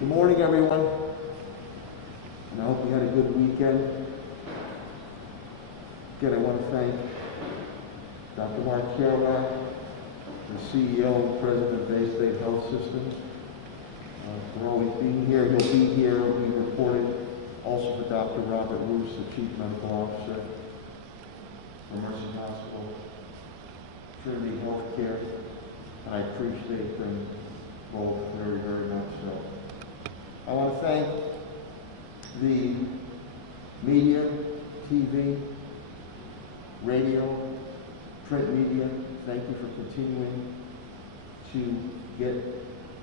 Good morning, everyone, and I hope you had a good weekend. Again, I want to thank Dr. Mark Kerouac, the CEO and President of Bay State Health System, for always being here. He'll be here. He'll be reported also for Dr. Robert Roos, the Chief Medical Officer for Mercy Hospital, Trinity Healthcare, and I appreciate them both very, very much so. I want to thank the media, TV, radio, print media. Thank you for continuing to get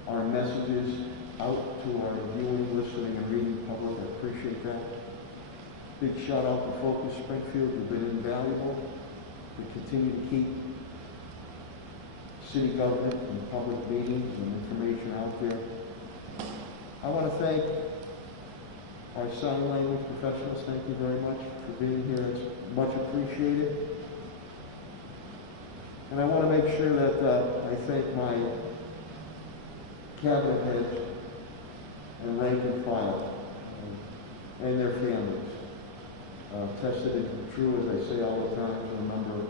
our messages out to our viewing, listening, and reading public. I appreciate that. Big shout out to Focus Springfield. You've been invaluable. We continue to keep city government and public meetings and information out there. I want to thank our sign language professionals. Thank you very much for being here. It's much appreciated. And I want to make sure that I thank my cabinet heads and rank and file and their families. Tested and true, as I say all the time, in a number of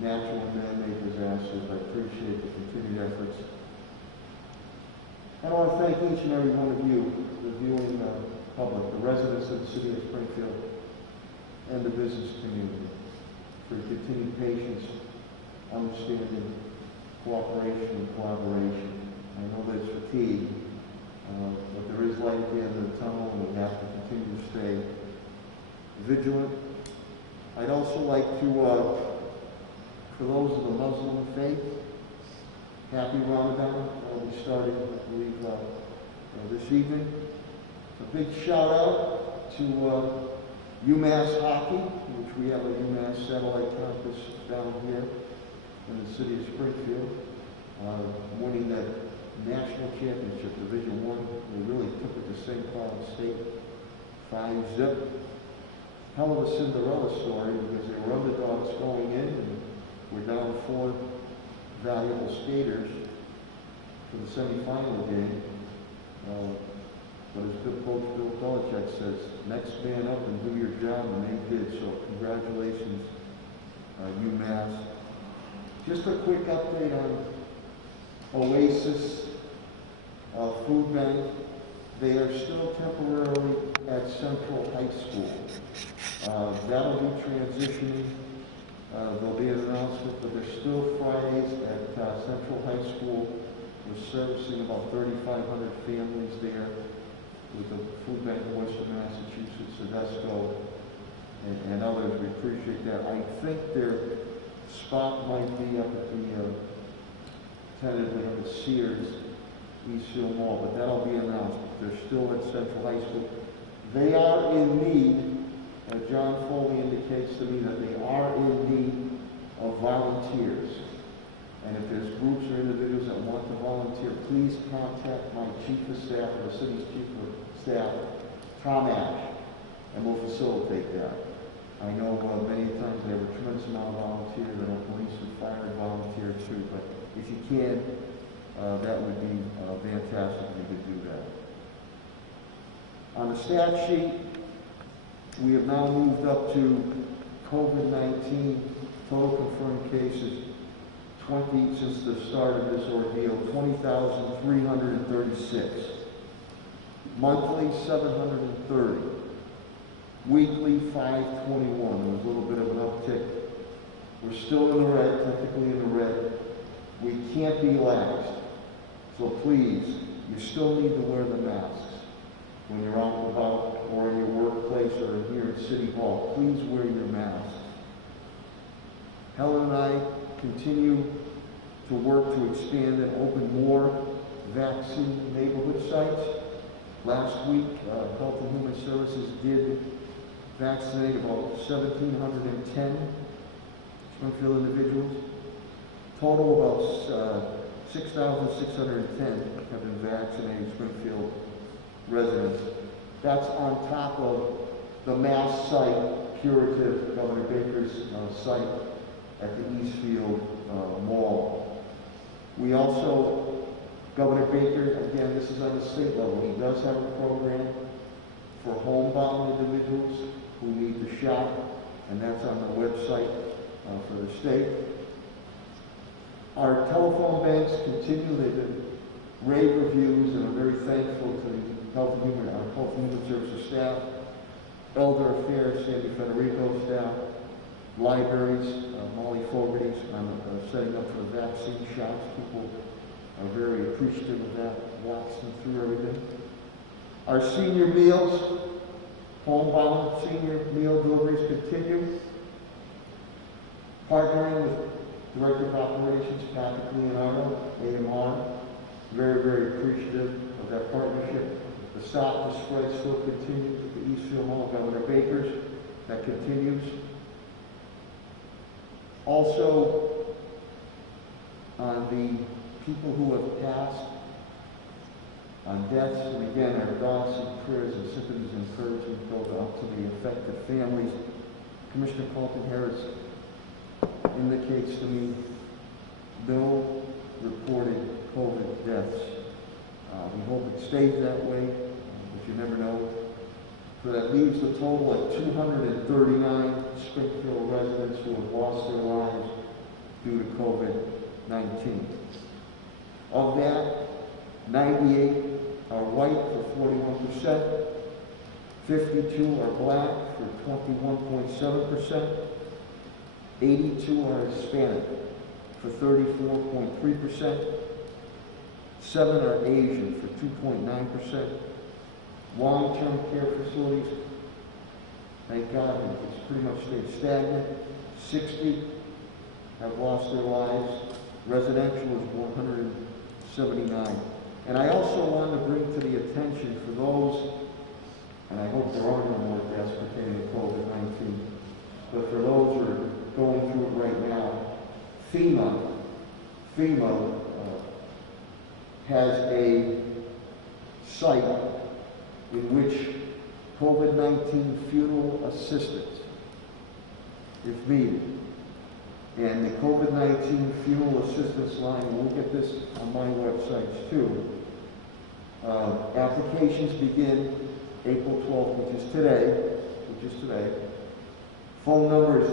natural and man-made disasters. I appreciate the continued efforts. And I want to thank each and every one of you, the viewing public, the residents of the city of Springfield, and the business community, for your continued patience, understanding, cooperation, and collaboration. I know there's fatigue, but there is light at the end of the tunnel, and we have to continue to stay vigilant. I'd also like to, for those of the Muslim faith, happy Ramadan. We started, I believe, this evening. A big shout out to UMass Hockey, which we have a UMass satellite campus down here in the city of Springfield, winning that national championship, Division I. We really took it to St. Cloud State, 5-0. Hell of a Cinderella story, because they were underdogs going in, and we're down 4 valuable skaters for the semifinal game. But as good coach Bill Belichick says, next man up and do your job, and they did. So congratulations, UMass. Just a quick update on Oasis Food Bank. They are still temporarily at Central High School. That'll be transitioning. There'll be an announcement, but there's still Fridays at Central High School. We're servicing about 3,500 families there with the Food Bank of Western Massachusetts, Sedesco, and others. We appreciate that. I think their spot might be up at the, tentatively up at Sears, Eastfield Mall, but that'll be announced. They're still at Central High School. They are in need, John Foley indicates to me that they are in need of volunteers. And if there's groups or individuals that want to volunteer, please contact my chief of staff, or the city's chief of staff, Tom Ash, and we'll facilitate that. I know many times they have a tremendous amount of volunteers. I know police and fire volunteer too, but if you can, that would be fantastic if you could do that. On the stat sheet, we have now moved up to COVID-19 total confirmed cases, 20 since the start of this ordeal, 20,336. Monthly, 730. Weekly, 521. There was a little bit of an uptick. We're still in the red, technically in the red. We can't be laxed. So please, you still need to wear the masks when you're out and about, or in your workplace, or here at City Hall. Please wear your masks. Helen and I continue to work to expand and open more vaccine neighborhood sites. Last week, Health and Human Services did vaccinate about 1,710 Springfield individuals. Total about 6,610 have been vaccinated Springfield residents. That's on top of the mass site, curative, Governor Baker's site at the Eastfield Mall. We also Governor Baker, again, this is on the state level. He does have a program for homebound individuals who need to shop, and that's on the website for the state. Our telephone banks continue. They've been rave reviews, and I'm very thankful to the our Health and Human Services staff, Elder Affairs, Sandy Federico staff, libraries, Molly Fogarty's on setting up for the vaccine shots. People are very appreciative of that, walking through everything. Our senior meals, homebound senior meal deliveries continue. Partnering with Director of Operations, Patrick Leonardo, AMR. Very, very appreciative of that partnership. The Stop the Spread still continues at the Eastfield Mall, Governor Baker's. That continues. Also, on the people who have passed, on deaths, and again, our thoughts and prayers and sympathies and encouragement go out to the affected families. Commissioner Colton Harris indicates to me no reported COVID deaths. We hope it stays that way, but you never know. So that leaves the total at 239 Springfield residents who have lost their lives due to COVID-19. Of that, 98 are white for 41%, 52 are black for 21.7%, 82 are Hispanic for 34.3%, 7 are Asian for 2.9%. Long-term care facilities, thank God, it's pretty much stayed stagnant. 60 have lost their lives. Residential is 179. And I also want to bring to the attention for those, and I hope there are no more deaths pertaining to COVID-19, but for those who are going through it right now, FEMA has a site in which COVID-19 funeral assistance, if needed. And the COVID-19 funeral assistance line, we'll get this on my websites too. Applications begin April 12th, which is today. Phone number is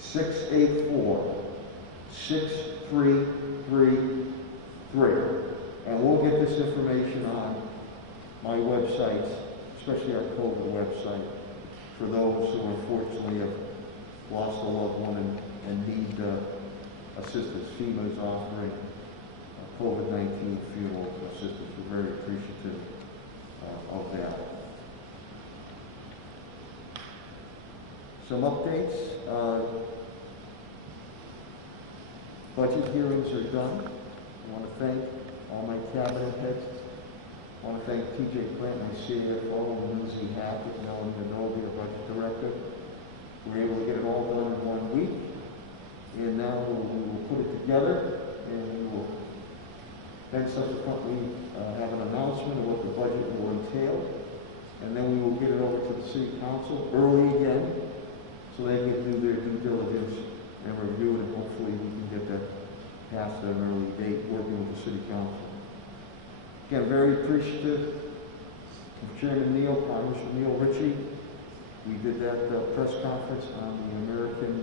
844-684-6333. And we'll get this information on my websites, especially our COVID website, for those who unfortunately have lost a loved one and need assistance. FEMA is offering COVID-19 funeral assistance. We're very appreciative of that. Some updates. Budget hearings are done. I want to thank all my cabinet heads. I want to thank TJ Plant, my CFO, and Lindsay Hackett, Melanie Minogue, the budget director. We were able to get it all done in 1 week, and now we will put it together, and we will then subsequently have an announcement of what the budget will entail, and then we will get it over to the City Council early again, so they can do their due diligence and review it, and hopefully we can get that passed at an early date, working with the City Council. Again, very appreciative of Chairman Neal, Congressman Neal Ritchie. We did that press conference on the American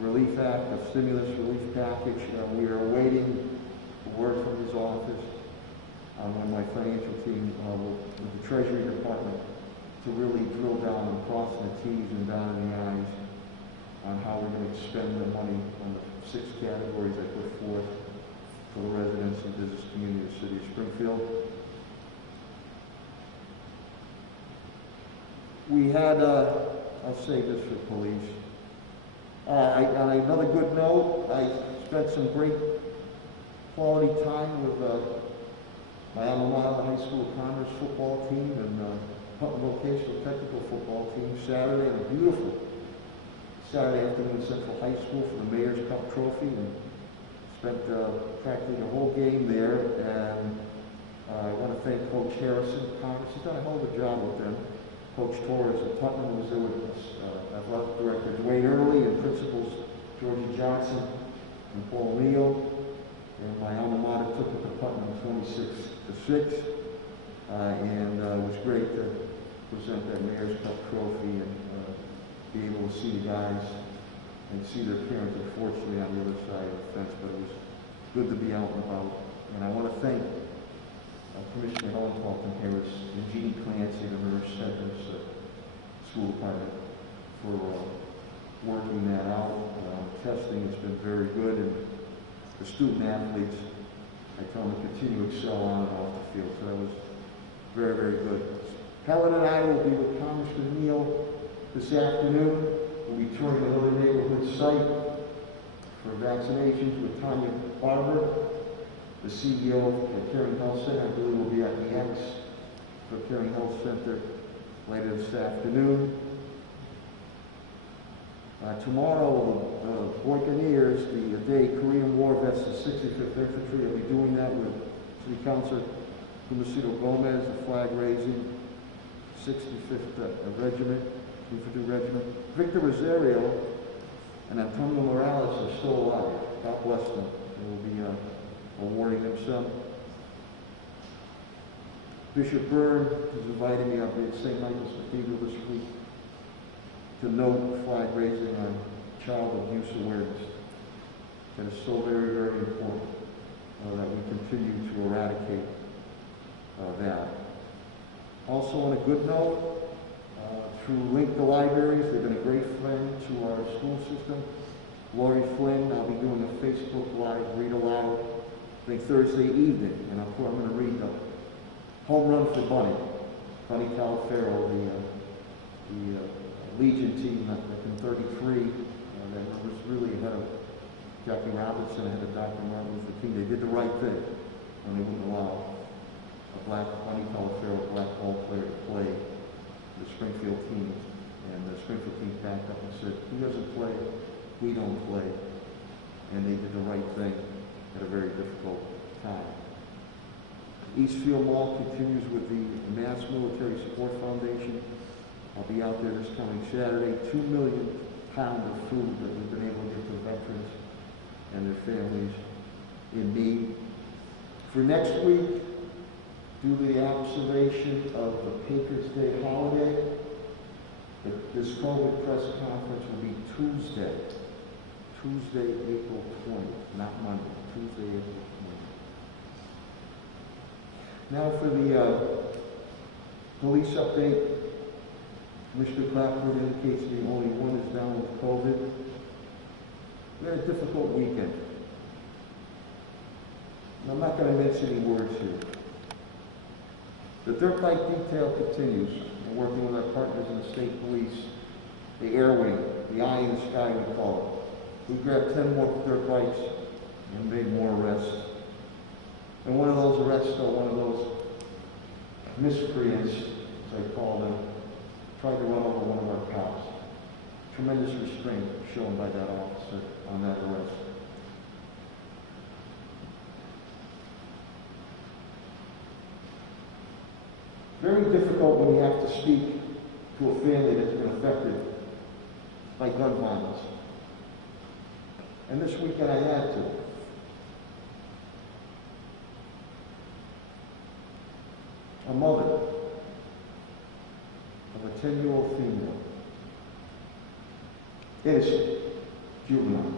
Relief Act, the stimulus relief package. We are awaiting a word from his office on when my financial team with the Treasury Department to really drill down and cross the T's and dot the I's on how we're going to spend the money on the 6 categories I put forth for the residents and business community of the city of Springfield. We had, I'll save this for police. On another good note, I spent some great quality time with my alma mater high school Commerce football team and Putnam Vocational Technical football team Saturday, and a beautiful Saturday afternoon at Central High School for the Mayor's Cup Trophy, and spent practically the whole game there. And I want to thank Coach Harrison, Congress. He's done a hell of a job with them. Coach Torres at Putnam was there with Athletic Director Dwayne Early and Principals Georgie Johnson and Paul Neal. And my alma mater took it to Putnam 26-6. It was great to present that Mayor's Cup trophy and be able to see the guys and see their parents, unfortunately, on the other side of the fence. But it was good to be out and about. And I want to thank Commissioner Helen Harris and Jeannie Clancy and her Stebbins School Department for working that out. Testing has been very good, and the student athletes, I tell them to continue to excel on and off the field. So that was very, very good. Helen and I will be with Congressman Neal this afternoon. We'll be touring another neighborhood site for vaccinations with Tanya Barber, the CEO of Caring Health Center. I believe we'll be at the X for Caring Health Center later this afternoon. Tomorrow, Buccaneers, the day Korean War vets the 65th Infantry. I'll be doing that with City Councilor Tomasito Gomez, the flag raising 65th Regiment, Infantry Regiment. Victor Rosario and Antonio Morales are still alive. God bless them. They will be awarding them some. Bishop Byrne is inviting me. I'll be at St. Michael's Cathedral this week to note flag raising on child abuse awareness. And it's so very, very important that we continue to eradicate that. Also, on a good note, through Link the Libraries, they've been a great friend to our school system. Lori Flynn, I'll be doing a Facebook Live read aloud, I think Thursday evening, and I'm going to read the Home Run for Bunny Calafaro, the Legion team back in 33, that was really ahead of Jackie Robinson, ahead of Dr. Martin Luther King. They did the right thing when they wouldn't allow a black Bunny Calafaro, black ball player, to play the Springfield team. And the Springfield team backed up and said, "He doesn't play, we don't play." And they did the right thing at a very difficult time. Eastfield Mall continues with the Mass Military Support Foundation. I'll be out there this coming Saturday. 2 million pounds of food that we've been able to get to veterans and their families in need. For next week, due to the observation of the Patriots' Day holiday, this COVID press conference will be Tuesday, April 20th, not Monday, Tuesday, April 20th. Now for the police update. Mr. Clapper indicates to me only one is down with COVID. We had a difficult weekend. And I'm not going to mince any words here. The dirt bike detail continues. We're working with our partners in the state police, the Air Wing, the Eye in the Sky we call it. We grabbed 10 more dirt bikes and made more arrests. And one of those arrests, though, one of those miscreants, as I call them, tried to run over one of our cops. Tremendous restraint shown by that officer on that arrest. Very difficult when you have to speak to a family that's been affected by gun violence. And this weekend I had to. A mother of a 10-year-old female, innocent juvenile,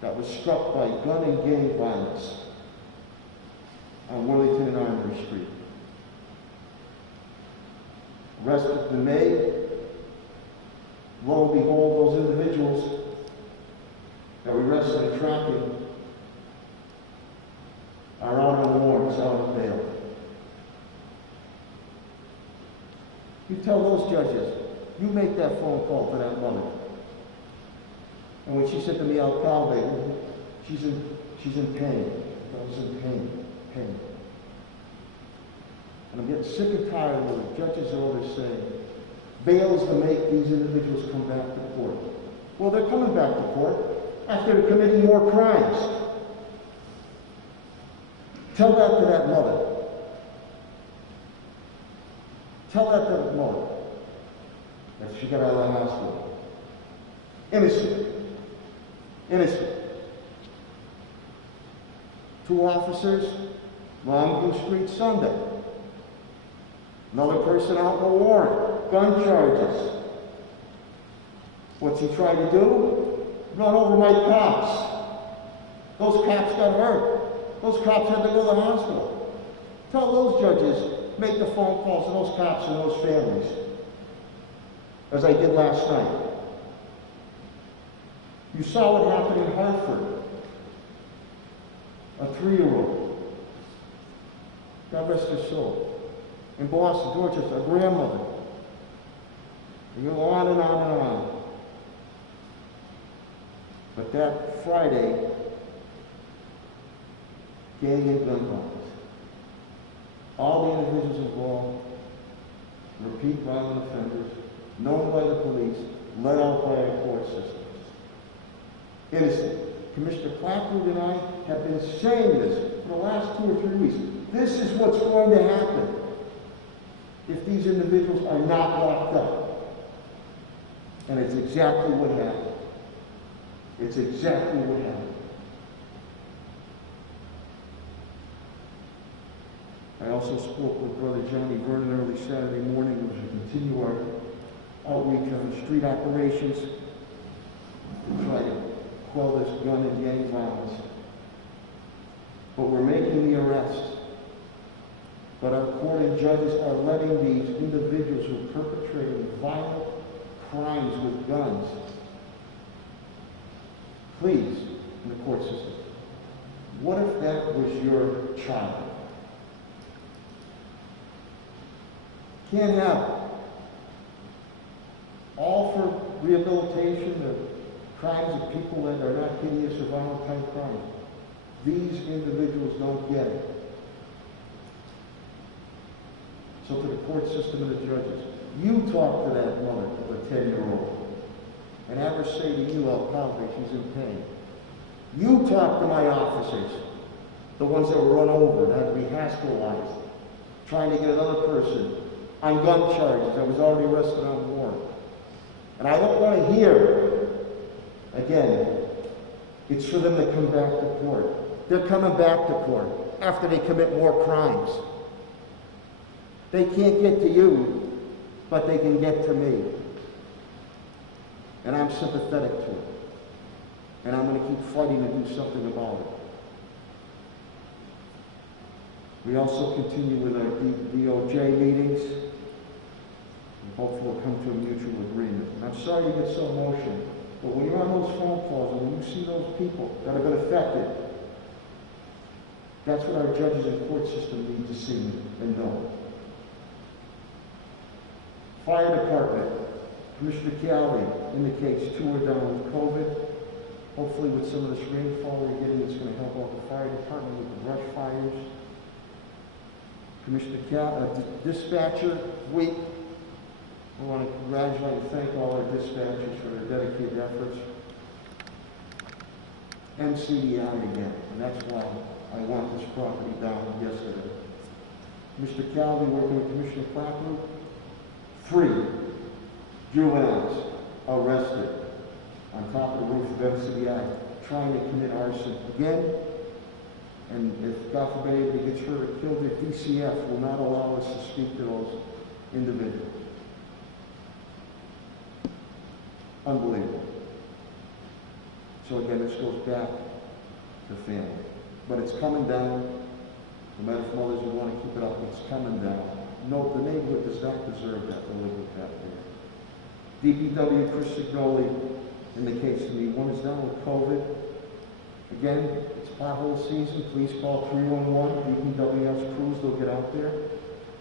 that was struck by gun and gang violence on Wellington and Armory Street. Arrested in May. Lo and behold, those individuals that we arrested and tracking are out on warrants, out on bail. You tell those judges, you make that phone call to that mother. And when she said to me, Alcalde, she's in pain. I was in pain. And I'm getting sick and tired of what the judges are always saying. Bails to make these individuals come back to court. Well, they're coming back to court after they're committing more crimes. Tell that to that mother. Tell that to the mother that she got out of the hospital. Innocent. 2 officers, Longview Street Sunday. Another person out in a warrant, gun charges. What's he trying to do? Run over my cops. Those cops got hurt. Those cops had to go to the hospital. Tell those judges, make the phone calls to those cops and those families, as I did last night. You saw what happened in Hartford. A 3-year-old. God rest her soul. In Boston, Dorchester, a grandmother. And you go on and on and on. But that Friday, gang and gun violence. All the individuals involved, repeat violent offenders, known by the police, let out by our court system. Innocent. Commissioner Clapwood and I have been saying this for the last 2 or 3 weeks. This is what's going to happen if these individuals are not locked up. And it's exactly what happened. It's exactly what happened. I also spoke with Brother Johnny Vernon early Saturday morning as we continue our outreach on the street operations to try to quell this gun and gang violence. But we're making the arrests. But our court and judges are letting these individuals who are perpetrating violent crimes with guns, please, in the court system, what if that was your child? Can't have it. All for rehabilitation of crimes of people that are not hideous or violent type crimes. These individuals don't get it. So to the court system and the judges, you talk to that mother of a 10-year-old and have her say to you out loud that she's in pain. You talk to my officers, the ones that were run over, that had to be hospitalized, trying to get another person on gun charges that was already arrested on warrant. And I don't want to hear, again, it's for them to come back to court. They're coming back to court after they commit more crimes. They can't get to you, but they can get to me. And I'm sympathetic to it. And I'm going to keep fighting to do something about it. We also continue with our DOJ meetings. And hopefully we'll come to a mutual agreement. And I'm sorry you get so emotional, but when you're on those phone calls and when you see those people that have been affected, that's what our judges and court system need to see and know. Fire department, Commissioner Calvi indicates 2 are down with COVID. Hopefully with some of this rainfall we're getting, it's going to help out the fire department with the brush fires. Commissioner Dispatcher Week. I want to congratulate and thank all our dispatchers for their dedicated efforts. MCDI again, and that's why I want this property down yesterday. Mr. Calvi working with Commissioner Clapwood. 3 juveniles arrested on top of the roof of MCDI trying to commit arson again. And if God forbid anybody gets hurt or killed, the DCF will not allow us to speak to those individuals. Unbelievable. So again, this goes back to family. But it's coming down. No matter if mothers who want to keep it up, it's coming down. No, the neighborhood does not deserve that to live with that there. DPW Chris Signoli indicates to me 1 is down with COVID. Again, it's pothole season. Please call 311. DPW has crews, they'll get out there.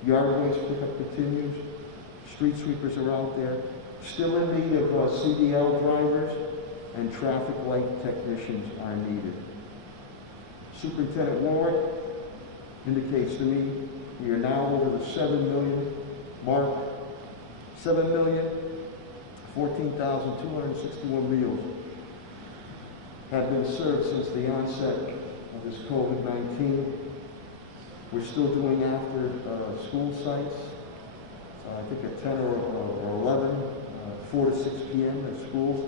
Yard waste pickup continues. Street sweepers are out there. Still in need of CDL drivers, and traffic light technicians are needed. Superintendent Warwick indicates to me we are now over the 7 million mark. 7,014,261 meals have been served since the onset of this COVID-19. We're still doing after school sites. I think at 10 or 11, 4 to 6 p.m. at schools.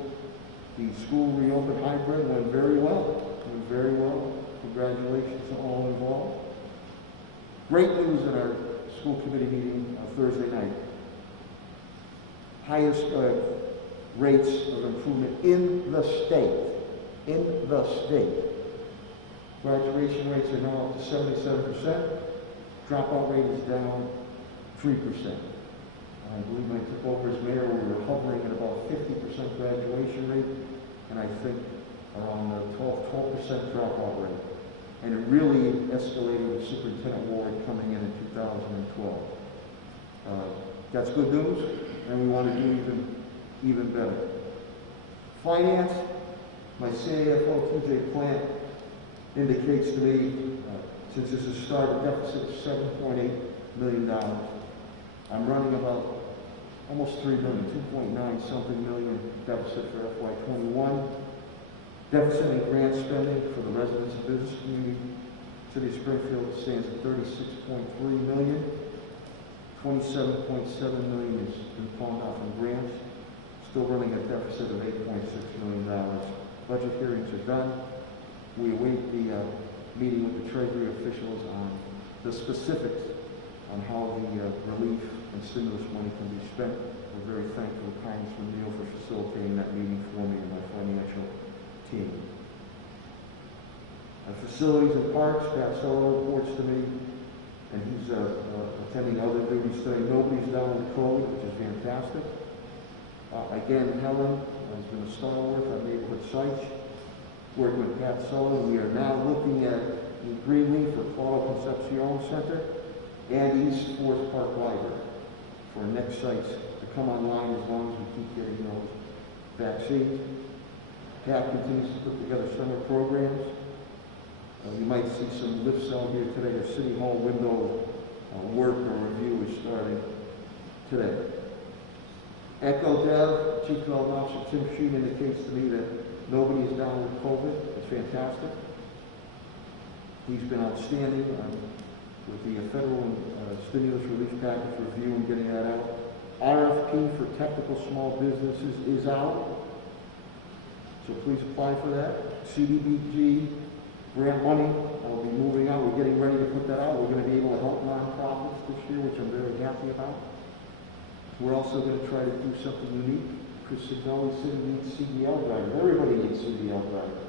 The school reopened hybrid went very well. Went very well. congratulations to all involved. Great news in our school committee meeting on Thursday night. Highest rates of improvement in the state. In the state. Graduation rates are now up to 77%. Dropout rate is down 3%. I believe when I took over as mayor, we were hovering at about 50% graduation rate, and I think around 12% dropout rate. And it really escalated with Superintendent Ward coming in 2012. That's good news, and we want to do even better. Finance, my CAFO TJ plant indicates to me, since this has started, a deficit of $7.8 million. I'm running about almost $3 million, 2.9 something million deficit for FY21. Deficit in grant spending for the residents and business community. City of Springfield stands at $36.3 million. $27.7 million has been pawned off in grants. Still running a deficit of $8.6 million. Budget hearings are done. We await the meeting with the Treasury officials on the specifics on how the relief and stimulus money can be spent. We're very thankful to Congressman Neal for facilitating that meeting for me and my financial team. Facilities and parks, Pat Solo reports to me, and he's attending other duties today. Nobody's down with COVID, which is fantastic. Again, Helen has been a stalwart on neighborhood sites, working with Pat Sullivan. We are now looking at the Greenleaf for Claudio Concepcion Center and East Forest Park Library for next sites to come online as long as we keep getting those vaccines. Pat continues to put together summer programs. You might see some lifts out here today. A City Hall window work or review is starting today. Echo Dev, Chief Development Officer Tim Sheen indicates to me that nobody is down with COVID. It's fantastic. He's been outstanding with the federal stimulus relief package review and getting that out. RFP for technical small businesses is out, so please apply for that. CDBG grant money will be moving out. We're getting ready to put that out. We're going to be able to help nonprofits this year, which I'm very happy about. We're also going to try to do something unique. Chris Signoli City needs CDL drivers. Everybody needs CDL drivers.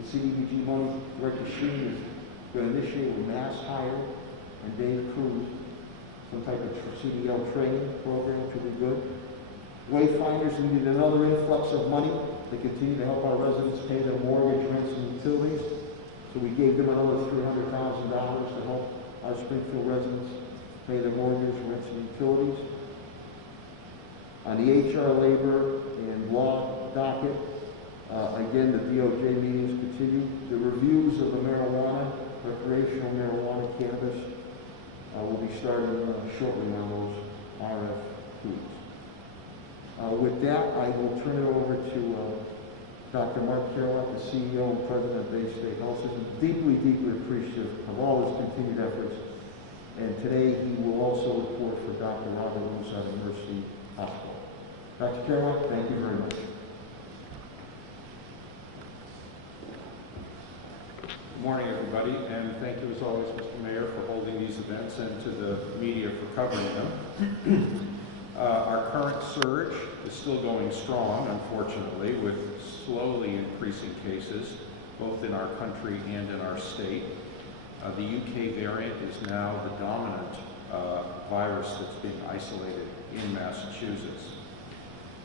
The CDBG money, Director Sheen is going to initiate with Mass Hire and Dave Cruz, some type of CDL training program, which will be good. Wayfinders needed another influx of money to continue to help our residents pay their mortgage, rents, and utilities. So we gave them another $300,000 to help our Springfield residents pay their mortgage, rents, and utilities. On the HR, labor, and law docket, again, the DOJ meetings continue. The reviews of the marijuana, recreational marijuana, cannabis, will be starting shortly on those RFQs. With that, I will turn it over to Dr. Mark Kerouac, the CEO and President of Bay State Health System. Deeply, deeply appreciative of all his continued efforts. And today, he will also report for Dr. Robert Lewis out of Mercy Hospital. Dr. Kerouac, thank you very much. Good morning, everybody, and thank you as always, Mr. Mayor, for holding these events and to the media for covering them. Our current surge is still going strong, unfortunately, with slowly increasing cases, both in our country and in our state. The UK variant is now the dominant virus that's being isolated in Massachusetts.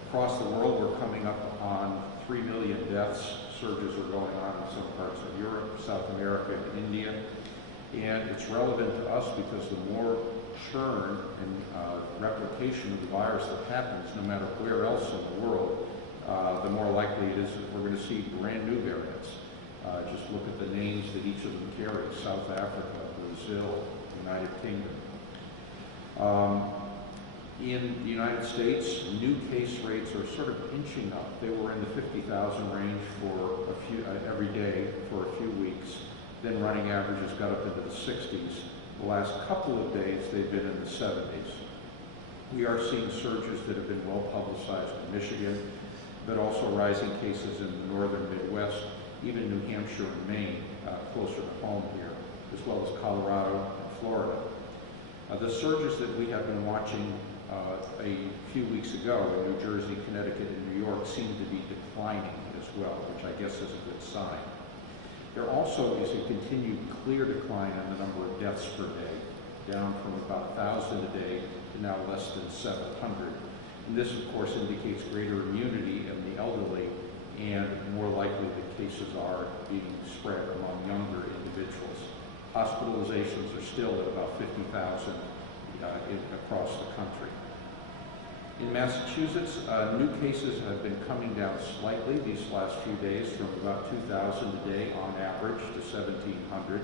Across the world, we're coming up on 3 million deaths. Surges are going on in some parts of Europe, South America, and India. And it's relevant to us because the more churn and replication of the virus that happens, no matter where else in the world, the more likely it is that we're going to see brand new variants. Just look at the names that each of them carries: South Africa, Brazil, United Kingdom. In the United States, new case rates are sort of inching up. They were in the 50,000 range for every day for a few weeks. Then running averages got up into the 60s. The last couple of days, they've been in the 70s. We are seeing surges that have been well publicized in Michigan, but also rising cases in the northern Midwest even New Hampshire and Maine, closer to home here, as well as Colorado and Florida. The surges that we have been watching a few weeks ago in New Jersey, Connecticut, and New York seem to be declining as well, which I guess is a good sign. There also is a continued clear decline in the number of deaths per day, down from about 1,000 a day to now less than 700. And this, of course, indicates greater immunity in the elderly, and more likely that cases are being spread among younger individuals. Hospitalizations are still at about 50,000 across the country. In Massachusetts, new cases have been coming down slightly these last few days, from about 2,000 a day on average to 1,700,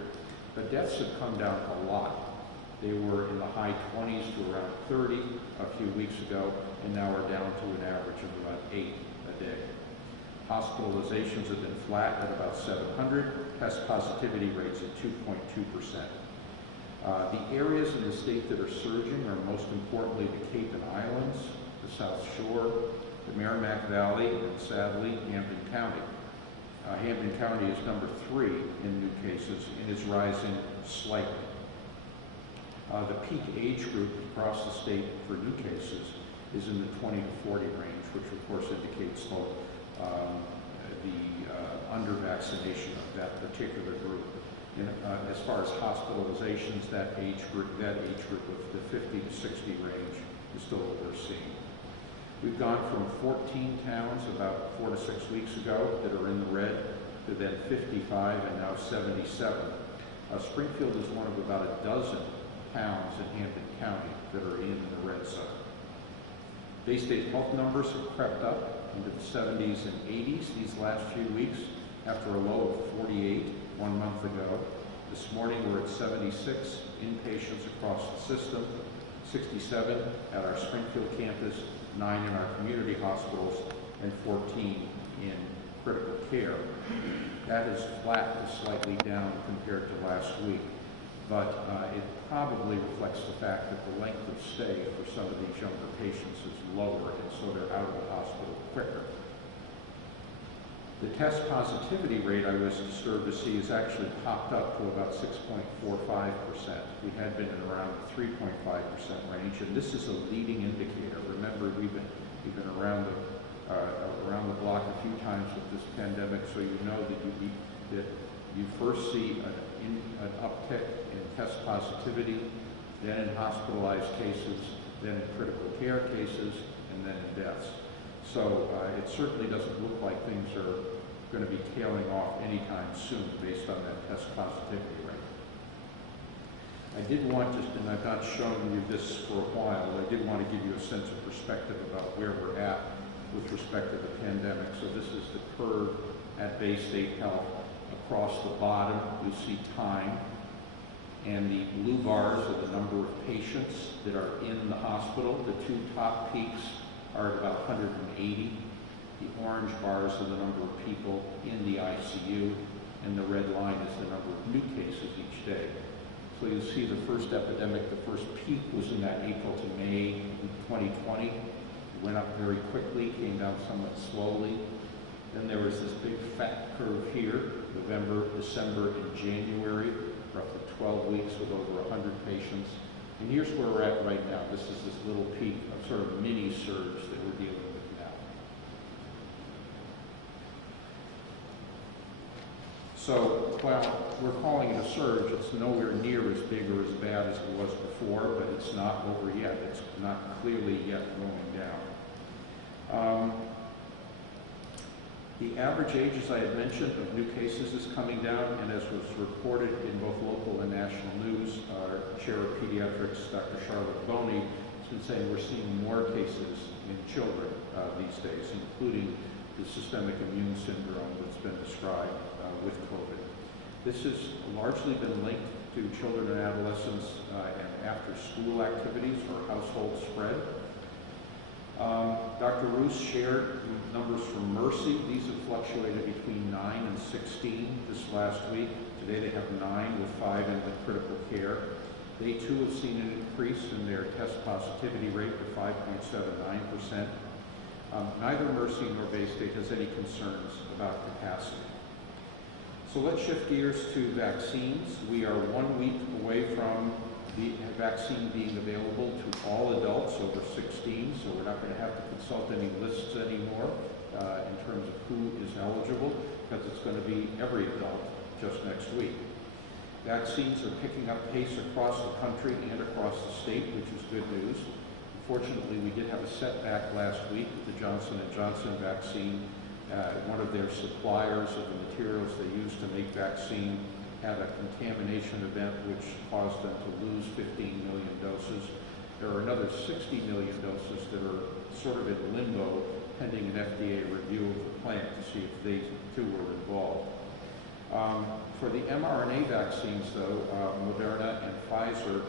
but deaths have come down a lot. They were in the high 20s to around 30 a few weeks ago, and now are down to an average of about 8 a day. Hospitalizations have been flat at about 700, test positivity rates at 2.2%. The areas in the state that are surging are most importantly the Cape and Islands, the South Shore, the Merrimack Valley, and sadly, Hampden County. Hampden County is number 3 in new cases and is rising slightly. The peak age group across the state for new cases is in the 20 to 40 range, which of course indicates the under-vaccination of that particular group. As far as hospitalizations, that age group of the 50 to 60 range is still what we're seeing. We've gone from 14 towns about 4 to 6 weeks ago that are in the red to then 55 and now 77. Springfield is one of about a dozen towns in Hampden County that are in the red zone. Day-state health numbers have crept up into the 70s and 80s these last few weeks after a low of 48 1 month ago. This morning we're at 76 inpatients across the system, 67 at our Springfield campus, 9 in our community hospitals, and 14 in critical care. That is flat to slightly down compared to last week, but it probably reflects the fact that the length of stay for some of these younger patients is lower, and so they're out of the hospital quicker. The test positivity rate I was disturbed to see has actually popped up to about 6.45%. We had been in around the 3.5% range, and this is a leading indicator. Remember, we've been around the block a few times with this pandemic, so you know that you first see an uptick in test positivity, then in hospitalized cases, then in critical care cases, and then in deaths. So it certainly doesn't look like things are going to be tailing off anytime soon based on that test positivity rate. I did want to, and I've not shown you this for a while, but I did want to give you a sense of perspective about where we're at with respect to the pandemic. So this is the curve at Bay State Health. Across the bottom, you see time, and the blue bars are the number of patients that are in the hospital. The 2 top peaks are at about 180. The orange bars are the number of people in the ICU, and the red line is the number of new cases each day. So you'll see the first epidemic, the first peak was in that April to May 2020. It went up very quickly, came down somewhat slowly. Then there was this big fat curve here, November, December, and January, roughly 12 weeks with over 100 patients. And here's where we're at right now. This is this little peak of sort of mini surge that we're dealing with now. So while we're calling it a surge, it's nowhere near as big or as bad as it was before, but it's not over yet. It's not clearly yet going down. The average age, as I had mentioned, of new cases is coming down, and as was reported in both local and national news, our chair of pediatrics, Dr. Charlotte Boney, has been saying we're seeing more cases in children these days, including the systemic immune syndrome that's been described with COVID. This has largely been linked to children and adolescents and after-school activities or household spread. Dr. Roos shared numbers from Mercy. These have fluctuated between 9 and 16 this last week. Today they have 9 with 5 in the critical care. They too have seen an increase in their test positivity rate to 5.79%. Neither Mercy nor Bay State has any concerns about capacity. So let's shift gears to vaccines. We are 1 week away from the vaccine being available to all adults over 16, so we're not going to have to consult any lists anymore in terms of who is eligible, because it's going to be every adult just next week. Vaccines are picking up pace across the country and across the state, which is good news. Unfortunately, we did have a setback last week with the Johnson & Johnson vaccine. One of their suppliers of the materials they use to make vaccine had a contamination event which caused them to lose 15 million doses. There are another 60 million doses that are sort of in limbo pending an FDA review of the plant to see if they too were involved. For the mRNA vaccines though, Moderna and Pfizer,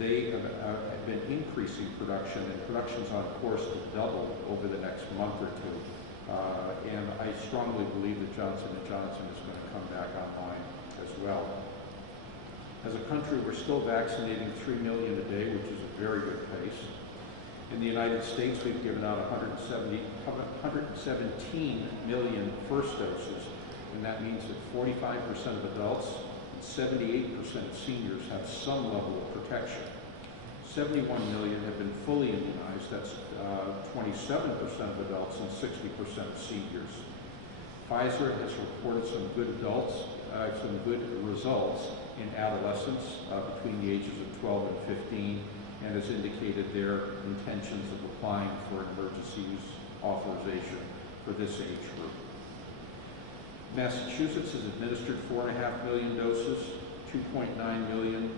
they have been increasing production, and production's on course to double over the next month or two. And I strongly believe that Johnson & Johnson is going to come back online as well. As a country, we're still vaccinating 3 million a day, which is a very good pace. In the United States, we've given out 117 million first doses, and that means that 45% of adults and 78% of seniors have some level of protection. 71 million have been fully immunized, that's 27% of adults and 60% of seniors. Pfizer has reported some good results in adolescents between the ages of 12 and 15, and has indicated their intentions of applying for an emergency use authorization for this age group. Massachusetts has administered 4.5 million doses, 2.9 million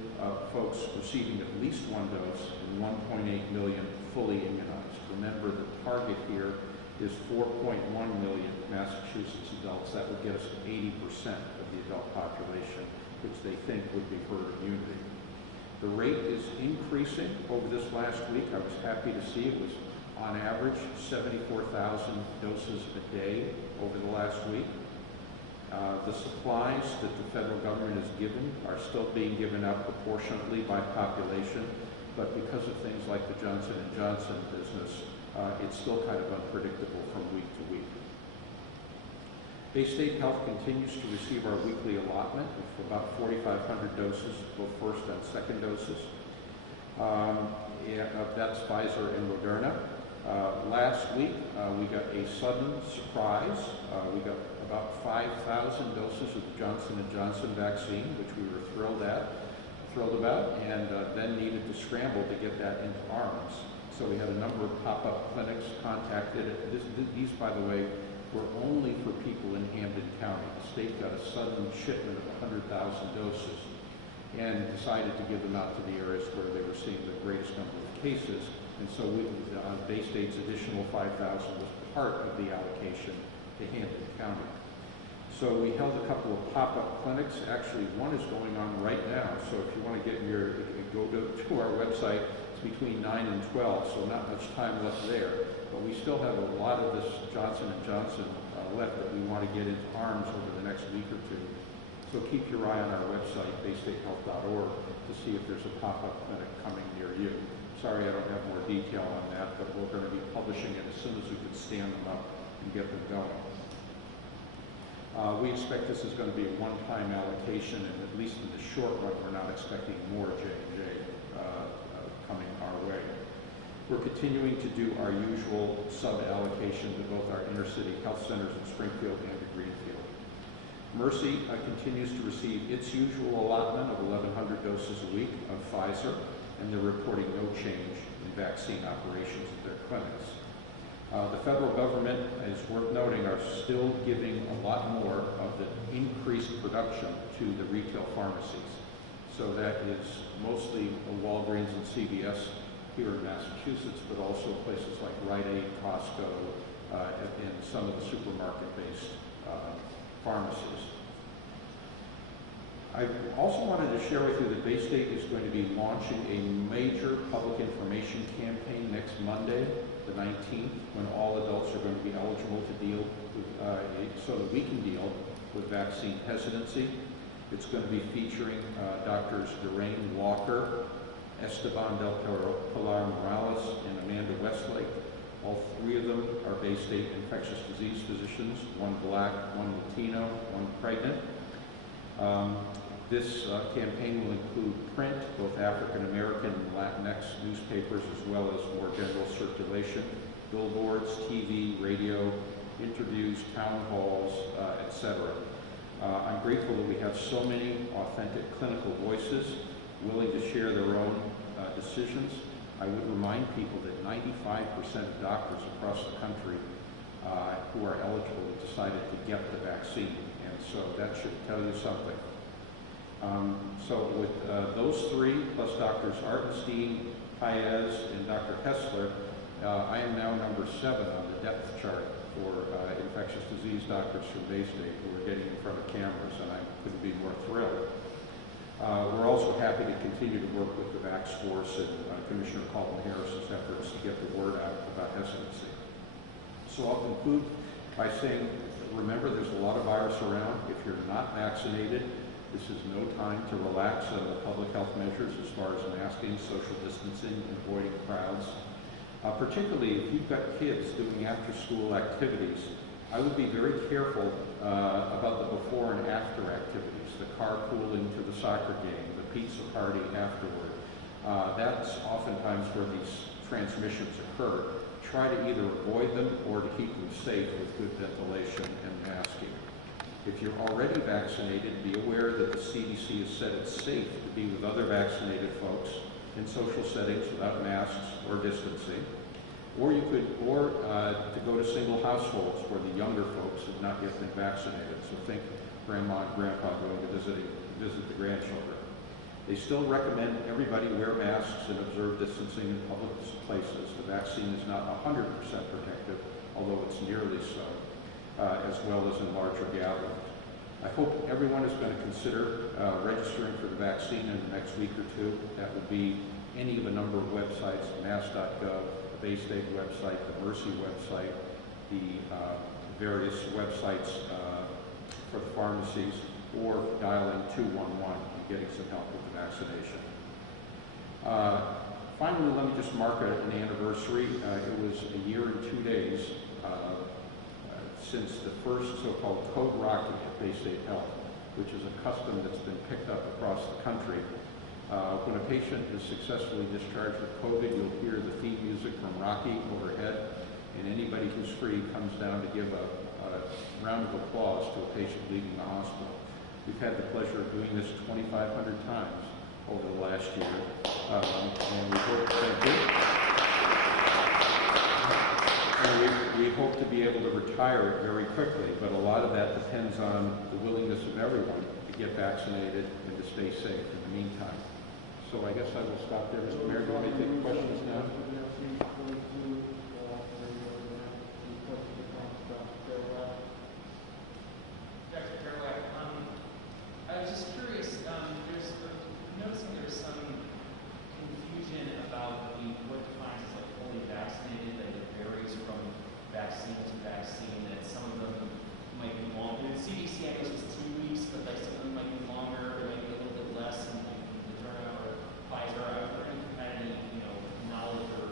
folks receiving at least one dose, and 1.8 million fully immunized. Remember, the target here is 4.1 million Massachusetts adults. That would get us to 80% of the adult population, which they think would be herd immunity. The rate is increasing over this last week. I was happy to see it was on average 74,000 doses a day over the last week. The supplies that the federal government has given are still being given out proportionately by population, but because of things like the Johnson & Johnson business, it's still kind of unpredictable from week to week. Bay State Health continues to receive our weekly allotment of about 4,500 doses, both first and second doses. That's Pfizer and Moderna. Last week, we got a sudden surprise. We got about 5,000 doses of the Johnson & Johnson vaccine, which we were thrilled about, and then needed to scramble to get that into arms. So we had a number of pop-up clinics contacted. These, by the way, were only for people in Hampden County. The state got a sudden shipment of 100,000 doses and decided to give them out to the areas where they were seeing the greatest number of cases. And so Bay State's additional 5,000 was part of the allocation to Hampden County. So we held a couple of pop-up clinics. Actually, one is going on right now. So if you want to go to our website, it's between 9 and 12, so not much time left there. But we still have a lot of this Johnson & Johnson left that we want to get into arms over the next week or two. So keep your eye on our website, baystatehealth.org, to see if there's a pop-up clinic coming near you. Sorry I don't have more detail on that, but we're going to be publishing it as soon as we can stand them up and get them going. We expect this is going to be a one-time allocation, and at least in the short run, we're not expecting more J&J coming our way. We're continuing to do our usual sub-allocation to both our inner-city health centers in Springfield and to Greenfield. Mercy continues to receive its usual allotment of 1,100 doses a week of Pfizer, and they're reporting no change in vaccine operations at their clinics. The federal government, it's worth noting, are still giving a lot more of the increased production to the retail pharmacies. So that is mostly Walgreens and CVS here in Massachusetts, but also places like Rite Aid, Costco, and some of the supermarket-based pharmacies. I also wanted to share with you that Bay State is going to be launching a major public information campaign next Monday, the 19th, when all adults are going to be eligible to deal with, so that we can deal with vaccine hesitancy. It's going to be featuring Drs. Doreen Walker, Esteban del Pilar Morales, and Amanda Westlake. All three of them are Bay State infectious disease physicians, one black, one Latino, one pregnant. This campaign will include print, both African American and Latinx newspapers, as well as more general circulation, billboards, TV, radio, interviews, town halls, etc. I'm grateful that we have so many authentic clinical voices willing to share their own decisions. I would remind people that 95% of doctors across the country who are eligible decided to get the vaccine, and so that should tell you something. So with those three, plus Drs. Artenstein, Paez, and Dr. Hessler, I am now number 7 on the depth chart for infectious disease doctors from Bay State who are getting in front of cameras, and I couldn't be more thrilled. We're also happy to continue to work with the Vax Force and Commissioner Colton Harris's efforts to get the word out about hesitancy. So I'll conclude by saying, remember, there's a lot of virus around. If you're not vaccinated, this is no time to relax on the public health measures as far as masking, social distancing, and avoiding crowds. Particularly if you've got kids doing after-school activities, I would be very careful about the before and after activities, the carpooling to the soccer game, the pizza party afterward. That's oftentimes where these transmissions occur. Try to either avoid them or to keep them safe with good ventilation and masking. If you're already vaccinated, be aware that the CDC has said it's safe to be with other vaccinated folks in social settings without masks or distancing. Or you could, to go to single households where the younger folks have not yet been vaccinated. So think grandma and grandpa going to visit the grandchildren. They still recommend everybody wear masks and observe distancing in public places. The vaccine is not 100% protective, although it's nearly so, as well as in larger gatherings. I hope everyone is going to consider registering for the vaccine in the next week or two. That will be any of a number of websites, mass.gov, the Bay State website, the Mercy website, the various websites for the pharmacies, or dialing 211 and getting some help with the vaccination. Finally, let me just mark an anniversary. It was a year and 2 days since the first so-called Code Rocky at Bay State Health, which is a custom that's been picked up across the country. When a patient is successfully discharged with COVID, you'll hear the theme music from Rocky overhead, and anybody who's free comes down to give a round of applause to a patient leaving the hospital. We've had the pleasure of doing this 2,500 times over the last year, and we hope, we hope to be able to retire it very quickly, but a lot of that depends on the willingness of everyone to get vaccinated and to stay safe in the meantime. So I guess I will stop there, Mr. Mayor. Do you want me to take questions now? I was just curious, noticing there's some confusion about what defines as like fully vaccinated, that it varies from vaccine to vaccine, that some of them might be longer. The CDC, I guess, was 2 weeks, but like some of them might be longer, or might be a little bit less, and Moderna or Pfizer. I was wondering if you had any, knowledge or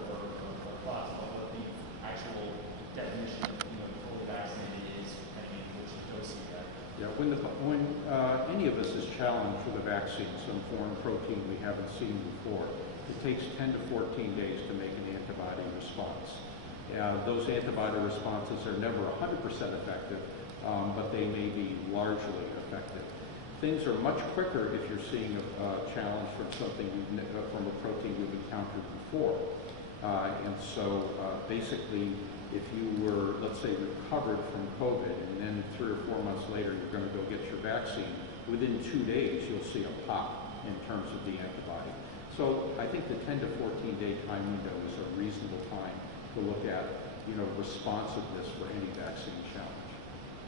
thoughts about what the actual definition of, fully vaccinated is, depending on which dose you get. Yeah, when any of us is challenged with a vaccine, some foreign protein we haven't seen before, it takes 10 to 14 days to make an antibody response. Those antibody responses are never 100% effective, but they may be largely effective. Things are much quicker if you're seeing a challenge from something from a protein you've encountered before. And so basically, if you were, let's say, recovered from COVID, and then 3 or 4 months later you're going to go get your vaccine, within 2 days you'll see a pop in terms of the antibody. So I think the 10 to 14 day time window is a reasonable time to look at, responsiveness for any vaccine challenge.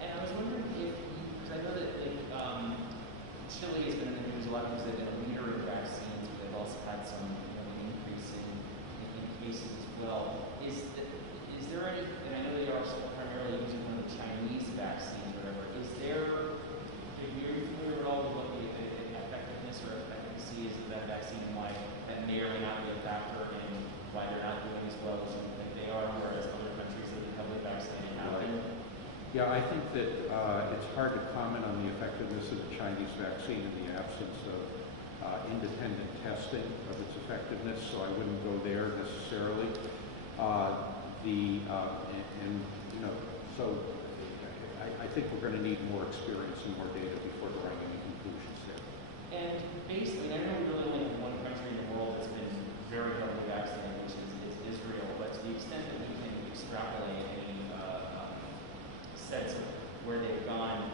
And I was wondering if, because I know that Chile has been in the news a lot because they've been a leader in vaccines, but they've also had some increase in cases as well. Is there any, and I know they are primarily using one of the Chinese vaccines or whatever, are you familiar at all with what the effectiveness or efficacy is of that vaccine and why that may or may not be a factor in why they're not doing as well as you think they are, whereas other countries that have heavily vaccinated have been? Yeah, I think that it's hard to comment on the effectiveness of the Chinese vaccine in the absence of independent testing of its effectiveness, so I wouldn't go there necessarily. So I think we're going to need more experience and more data before drawing any conclusions there. And basically, I know we really only have one country in the world that's been very heavily vaccinated, which is Israel, but to the extent that we can extrapolate any sense of where they've gone,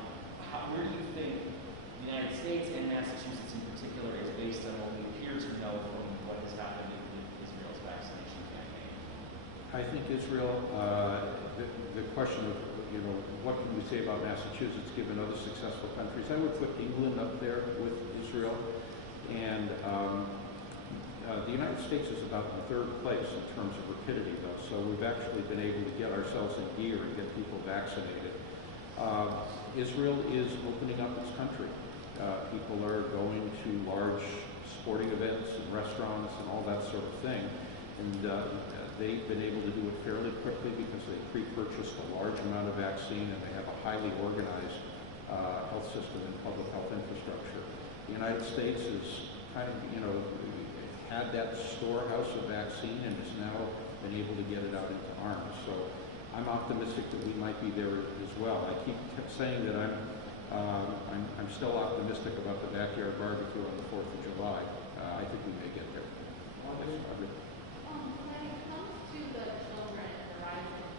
where do you think the United States and Massachusetts in particular is based on what we appear to know from what has happened in Israel's vaccination campaign? I think Israel, the question of, what can we say about Massachusetts given other successful countries? I would put England up there with Israel. And the United States is about in third place in terms of rapidity, though. So we've actually been able to get ourselves in gear and get people vaccinated. Israel is opening up its country. People are going to large sporting events and restaurants and all that sort of thing. And they've been able to do it fairly quickly because they pre-purchased a large amount of vaccine and they have a highly organized health system and public health infrastructure. The United States is kind of, had that storehouse of vaccine and has now been able to get it out into arms. So I'm optimistic that we might be there as well. I keep saying that I'm still optimistic about the backyard barbecue on the 4th of July. I think we may get there. Yes, Margaret. When it comes to the children and the rising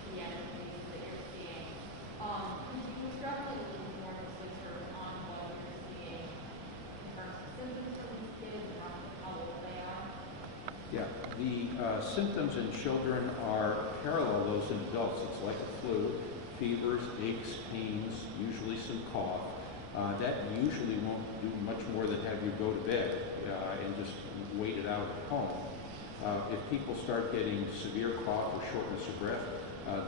pediatric cases that you're seeing, could you extrapolate a little more research on what you're seeing in terms of symptoms for these kids and how old they are? Yeah, the symptoms in children are parallel those in adults. It's like a flu, fevers, aches, pains, usually some cough. That usually won't do much more than have you go to bed and just wait it out at home. If people start getting severe cough or shortness of breath,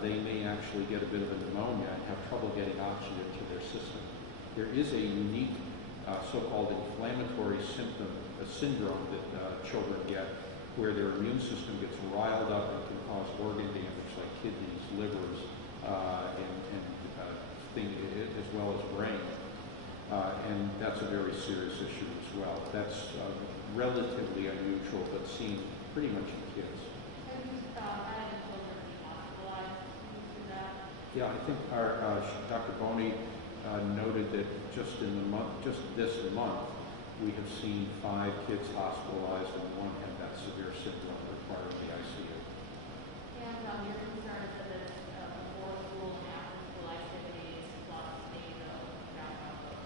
they may actually get a bit of a pneumonia and have trouble getting oxygen to their system. There is a unique so-called inflammatory syndrome that children get, where their immune system gets riled up and can cause organ damage like kidneys, livers, as well as brain. And that's a very serious issue as well. That's relatively unusual, but seen pretty much in kids. Have you had children be hospitalized due to that? Yeah, I think our Dr. Boney noted that just this month, we have seen 5 kids hospitalized and 1 had that severe syndrome requiring the ICU. And your concern is that it's before school and after school activities plus maybe the background of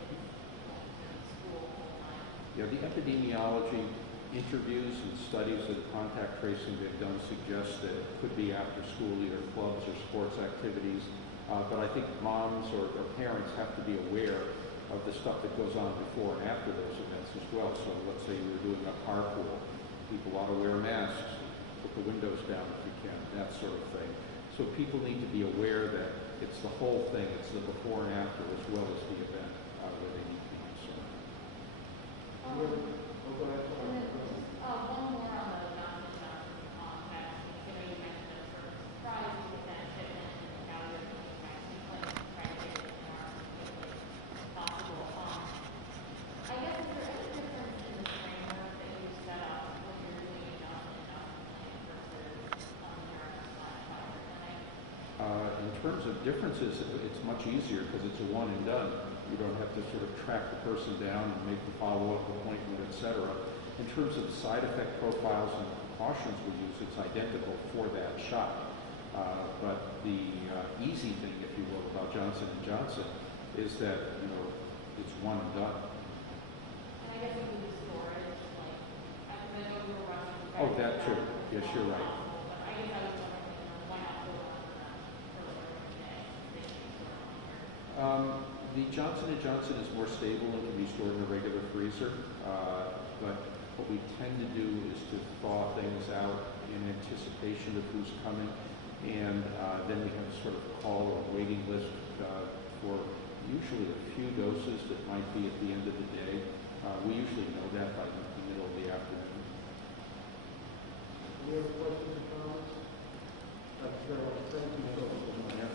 kids going to school full time. Yeah, the epidemiology interviews and studies of contact tracing they've done suggest that it could be after school, either clubs or sports activities. But I think moms or parents have to be aware of the stuff that goes on before and after those events as well. So let's say you're doing a carpool. People ought to wear masks, put the windows down if you can, that sort of thing. So people need to be aware that it's the whole thing. It's the before and after as well as the event where they need to be concerned. And then one more on the Johnson & Johnson vaccine. You mentioned it was sort of a surprise to get that shipment and now you're doing vaccine clinics to try to get it in our as quickly as possible. I guess is there any difference in the framework that you set up when you're doing a Johnson & Johnson clinic versus your clinic? In terms of differences, it's much easier because it's a one and done. You don't have to sort of track the person down and make the follow-up appointment, etc. In terms of the side effect profiles and precautions we use, it's identical for that shot. But the easy thing, if you will, about Johnson & Johnson is that, it's one and done. And I guess it would be storage, like, I know you were rushing. Oh, that too. Yes, you're right. But I guess I was wondering, why not go on earlier in the day? They should be stored longer. The Johnson & Johnson is more stable and can be stored in a regular freezer. But what we tend to do is to thaw things out in anticipation of who's coming. And then we have a sort of call or waiting list for usually a few doses that might be at the end of the day. We usually know that by the middle of the afternoon. Any other questions or comments? Dr. Carroll, thank you so much. Yeah.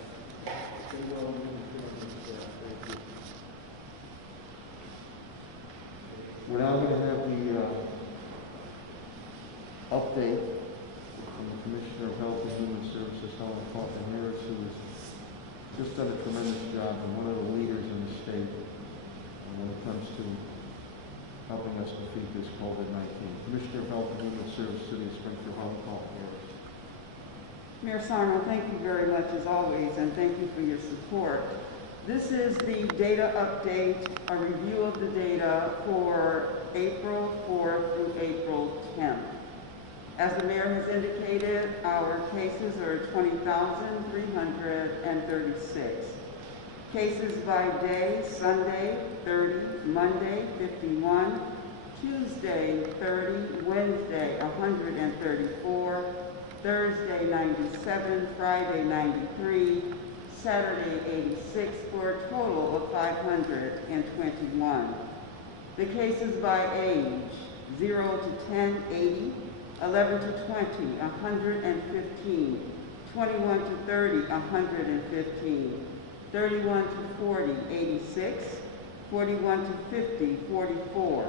update from the Commissioner of Health and Human Services, Helen Harris, who has just done a tremendous job and one of the leaders in the state when it comes to helping us defeat this COVID-19. Commissioner of Health and Human Services, City of Springfield, Helen Harris. Mayor Sarno, thank you very much as always, and thank you for your support. This is the data update, a review of the data for April 4th through April 10th. As the mayor has indicated, our cases are 20,336. Cases by day: Sunday 30, Monday 51, Tuesday 30, Wednesday 134, Thursday 97, Friday 93, Saturday 86, for a total of 521. The cases by age: 0 to 10, 80, 11 to 20, 115, 21 to 30, 115, 31 to 40, 86, 41 to 50, 44,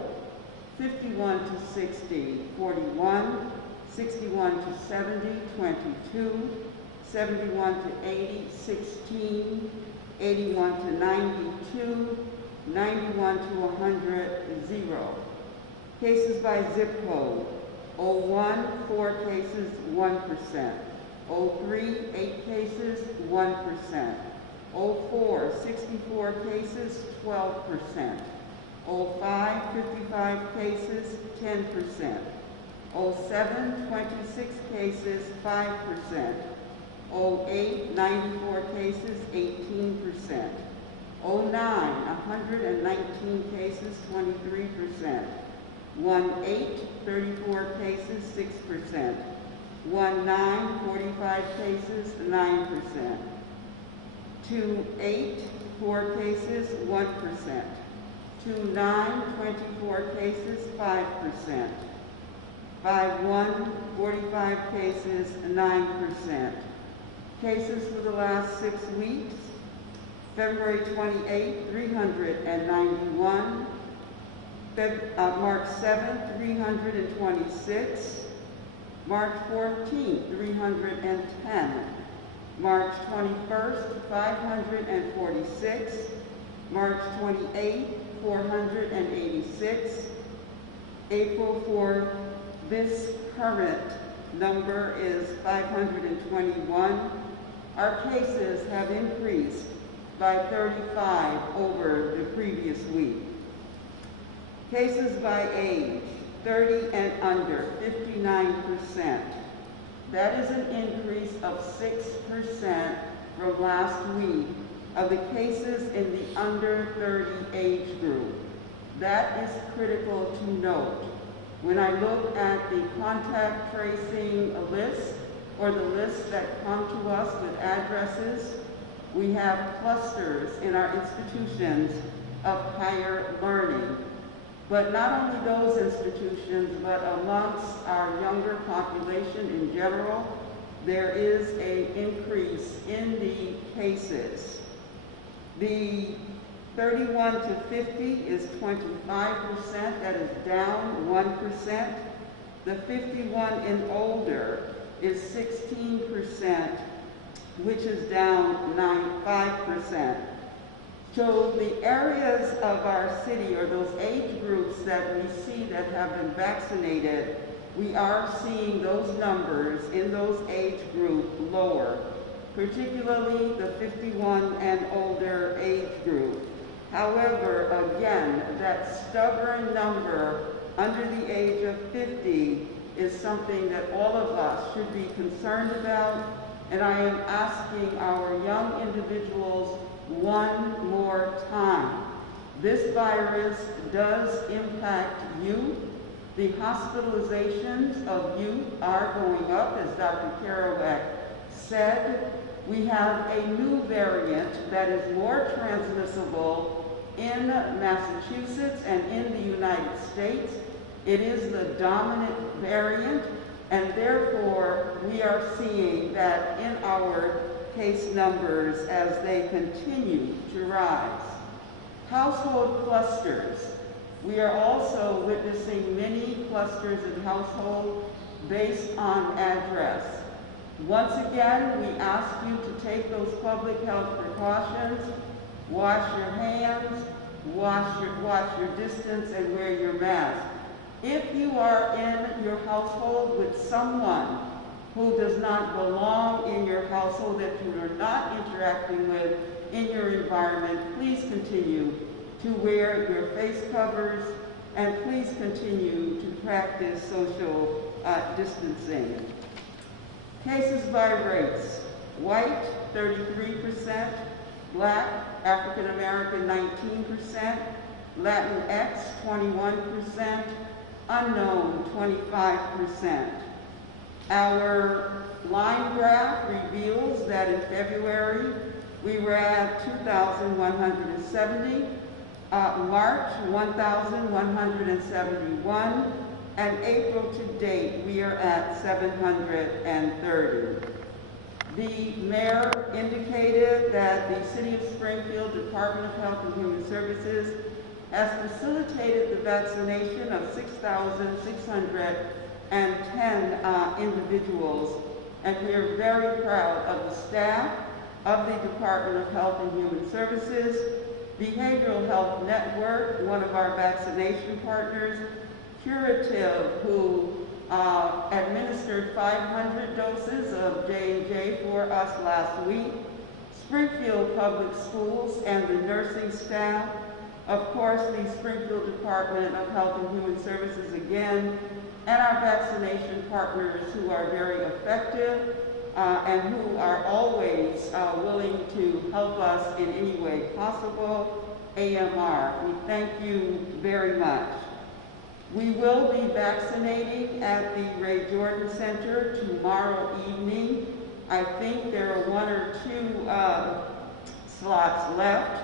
51 to 60, 41, 61 to 70, 22, 71 to 80, 16, 81 to 92, 91 to 100, 0. Cases by zip code: 01, 4 cases, 1%. 03, 8 cases, 1%. 04, 64 cases, 12%. 05, 55 cases, 10%. 07, 26 cases, 5%. 08, 94 cases, 18%. 09, 119 cases, 23%. 18, 34 cases, 6%. 19, 45 cases, 9%. 28, 4 cases, 1%. 29, 24 cases, 5%. 51, 45 cases, 9%. Cases for the last 6 weeks: February 28, 391. March 7th, 326. March 14th, 310. March 21st, 546. March 28th, 486. April 4th, this current number is 521. Our cases have increased by 35 over the previous week. Cases by age: 30 and under, 59%. That is an increase of 6% from last week of the cases in the under 30 age group. That is critical to note. When I look at the contact tracing list, or the lists that come to us with addresses, we have clusters in our institutions of higher learning. But not only those institutions, but amongst our younger population in general, there is an increase in the cases. The 31 to 50 is 25%, that is down 1%. The 51 and older is 16%, which is down 5%. So the areas of our city, or those age groups that we see that have been vaccinated, we are seeing those numbers in those age group lower, particularly the 51 and older age group. However, again, that stubborn number under the age of 50 is something that all of us should be concerned about, and I am asking our young individuals one more time. This virus does impact youth. The hospitalizations of youth are going up, as Dr. Kerouac said. We have a new variant that is more transmissible in Massachusetts and in the United States. It is the dominant variant, and therefore we are seeing that in our case numbers as they continue to rise. Household clusters. We are also witnessing many clusters in household. based on address. Once again, we ask you to take those public health precautions, wash your hands, watch your distance, and wear your mask. If you are in your household with someone who does not belong in your household, that you are not interacting with in your environment, please continue to wear your face covers, and please continue to practice social distancing. Cases by race: white 33%, black, African American 19%, Latinx 21%, unknown 25%. Our line graph reveals that in February we were at 2,170, March 1,171, and April to date we are at 730. The mayor indicated that the City of Springfield Department of Health and Human Services has facilitated the vaccination of 6,610 individuals, and we are very proud of the staff of the Department of Health and Human Services, Behavioral Health Network, one of our vaccination partners, Curative, who administered 500 doses of J&J for us last week, Springfield Public Schools and the nursing staff, of course the Springfield Department of Health and Human Services again, and our vaccination partners who are very effective and who are always willing to help us in any way possible. AMR, we thank you very much. We will be vaccinating at the Ray Jordan Center tomorrow evening. I think there are 1 or 2 slots left.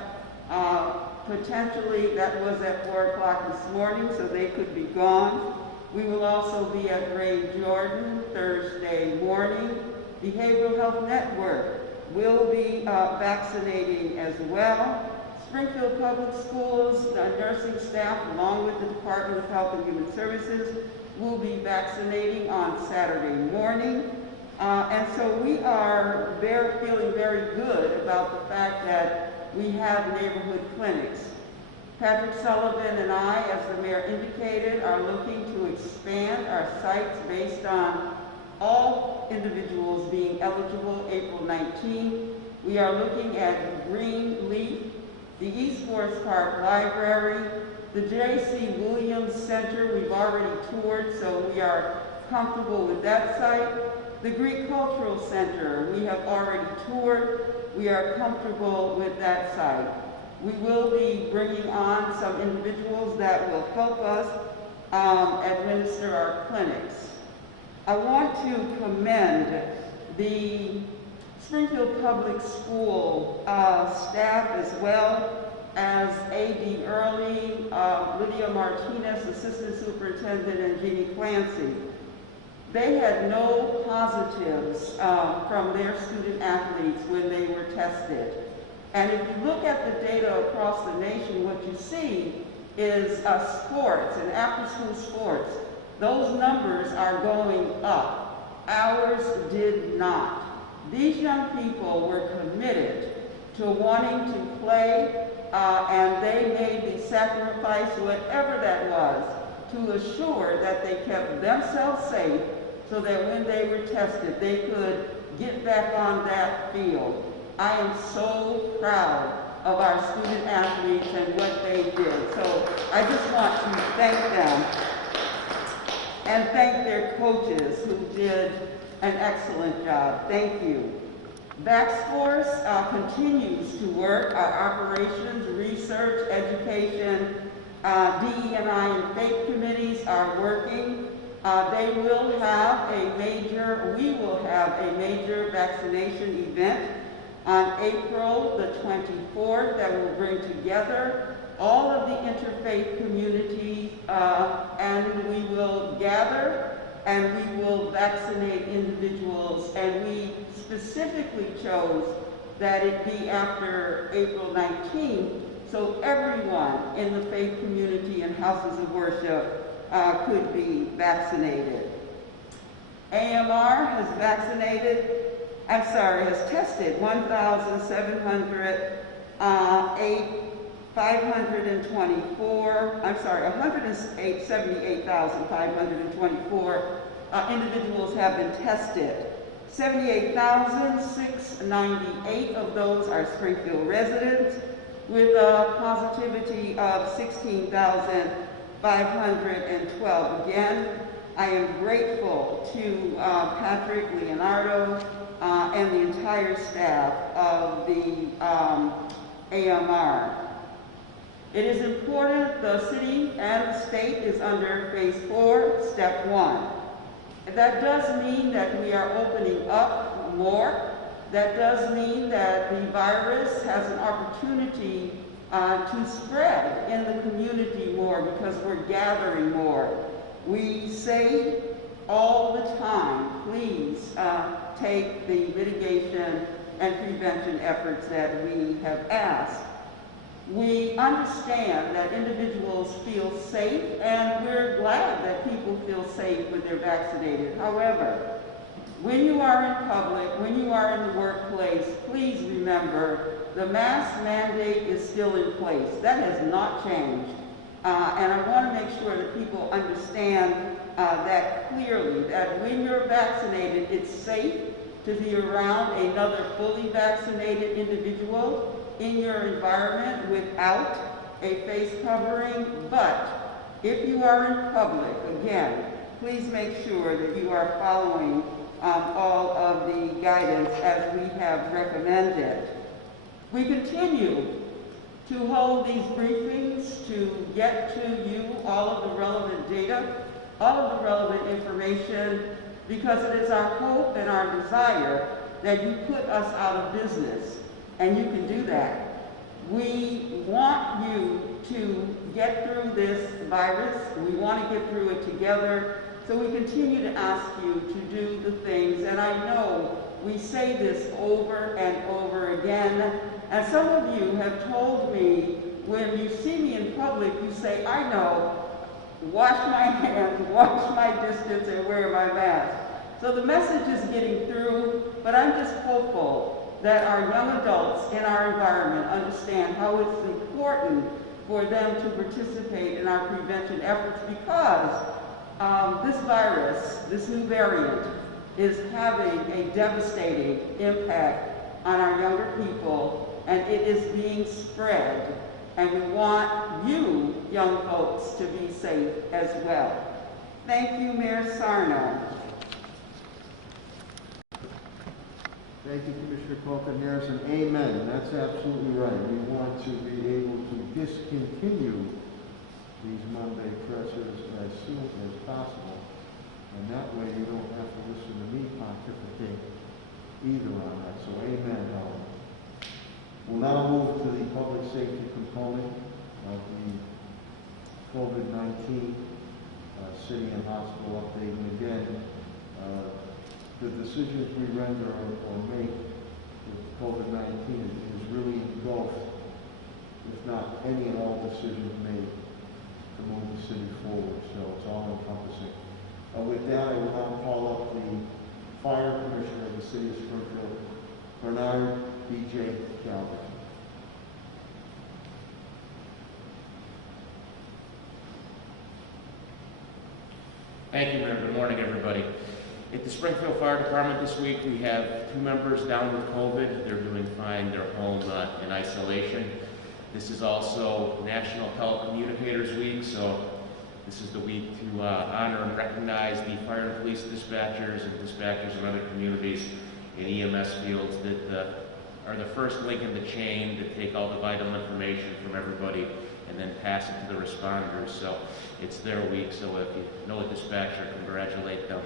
Potentially that was at 4 o'clock this morning, so they could be gone. We will also be at Ray Jordan Thursday morning. Behavioral Health Network will be vaccinating as well. Springfield Public Schools, the nursing staff, along with the Department of Health and Human Services, will be vaccinating on Saturday morning. And so we are feeling very good about the fact that we have neighborhood clinics. Patrick Sullivan and I, as the mayor indicated, are looking to expand our sites based on all individuals being eligible April 19. We are looking at Green Leaf, the East Forest Park Library, the J.C. Williams Center we've already toured, so we are comfortable with that site. The Greek Cultural Center we have already toured. We are comfortable with that site. We will be bringing on some individuals that will help us administer our clinics. I want to commend the Springfield Public School staff, as well as A.D. Early, Lydia Martinez, Assistant Superintendent, and Jeannie Clancy. They had no positives from their student athletes when they were tested. And if you look at the data across the nation, what you see is sports and after-school sports. Those numbers are going up. Ours did not. These young people were committed to wanting to play, and they made the sacrifice, whatever that was, to assure that they kept themselves safe so that when they were tested, they could get back on that field. I am so proud of our student athletes and what they did. So I just want to thank them and thank their coaches who did an excellent job. Thank you. VaxForce continues to work. Our operations, research, education, DE&I and faith committees are working. We will have a major vaccination event on April the 24th that will bring together all of the interfaith community, and we will gather and we will vaccinate individuals, and we specifically chose that it be after April 19th so everyone in the faith community and houses of worship could be vaccinated. AMR has tested 178,524 individuals have been tested. 78,698 of those are Springfield residents, with a positivity of 16,512. Again, I am grateful to Patrick, Leonardo, and the entire staff of the AMR. It is important the city and the state is under phase 4, step 1. That does mean that we are opening up more. That does mean that the virus has an opportunity to spread in the community more because we're gathering more. We say all the time, please take the mitigation and prevention efforts that we have asked. We understand that individuals feel safe, and we're glad that people feel safe when they're vaccinated. However, when you are in public, when you are in the workplace, please remember the mask mandate is still in place. That has not changed. And I want to make sure that people understand that clearly, that when you're vaccinated, it's safe to be around another fully vaccinated individual in your environment without a face covering. But if you are in public, again, please make sure that you are following all of the guidance as we have recommended. We continue to hold these briefings to get to you all of the relevant data, all of the relevant information, because it is our hope and our desire that you put us out of business, and you can do that. We want you to get through this virus. We want to get through it together. So we continue to ask you to do the things, and I know we say this over and over again, and some of you have told me when you see me in public, you say, I know, wash my hands, watch my distance, and wear my mask. So the message is getting through, but I'm just hopeful that our young adults in our environment understand how it's important for them to participate in our prevention efforts, because this virus, this new variant, is having a devastating impact on our younger people, and it is being spread, and we want you, young folks, to be safe as well. Thank you, Mayor Sarno. Thank you, Commissioner Polk-Harrison. Amen. That's absolutely right. We want to be able to discontinue these Monday pressers as soon as possible. And that way you don't have to listen to me pontificate either on that. So amen, Helen. We'll now move to the public safety component of the COVID-19 city and hospital update. And again, the decisions we render or make with COVID-19 is really engulfed, if not any and all decisions made to move the city forward. So it's all encompassing. With that, I will now call up the Fire Commissioner of the City of Springfield, Bernard B.J. Calvert. Thank you, Mayor. Good morning, everybody. At the Springfield Fire Department this week, we have 2 members down with COVID. They're doing fine. They're home in isolation. This is also National Telecommunicators Week, so this is the week to honor and recognize the fire and police dispatchers and dispatchers in other communities in EMS fields that are the first link in the chain to take all the vital information from everybody and then pass it to the responders. So it's their week, so if you know a dispatcher, congratulate them.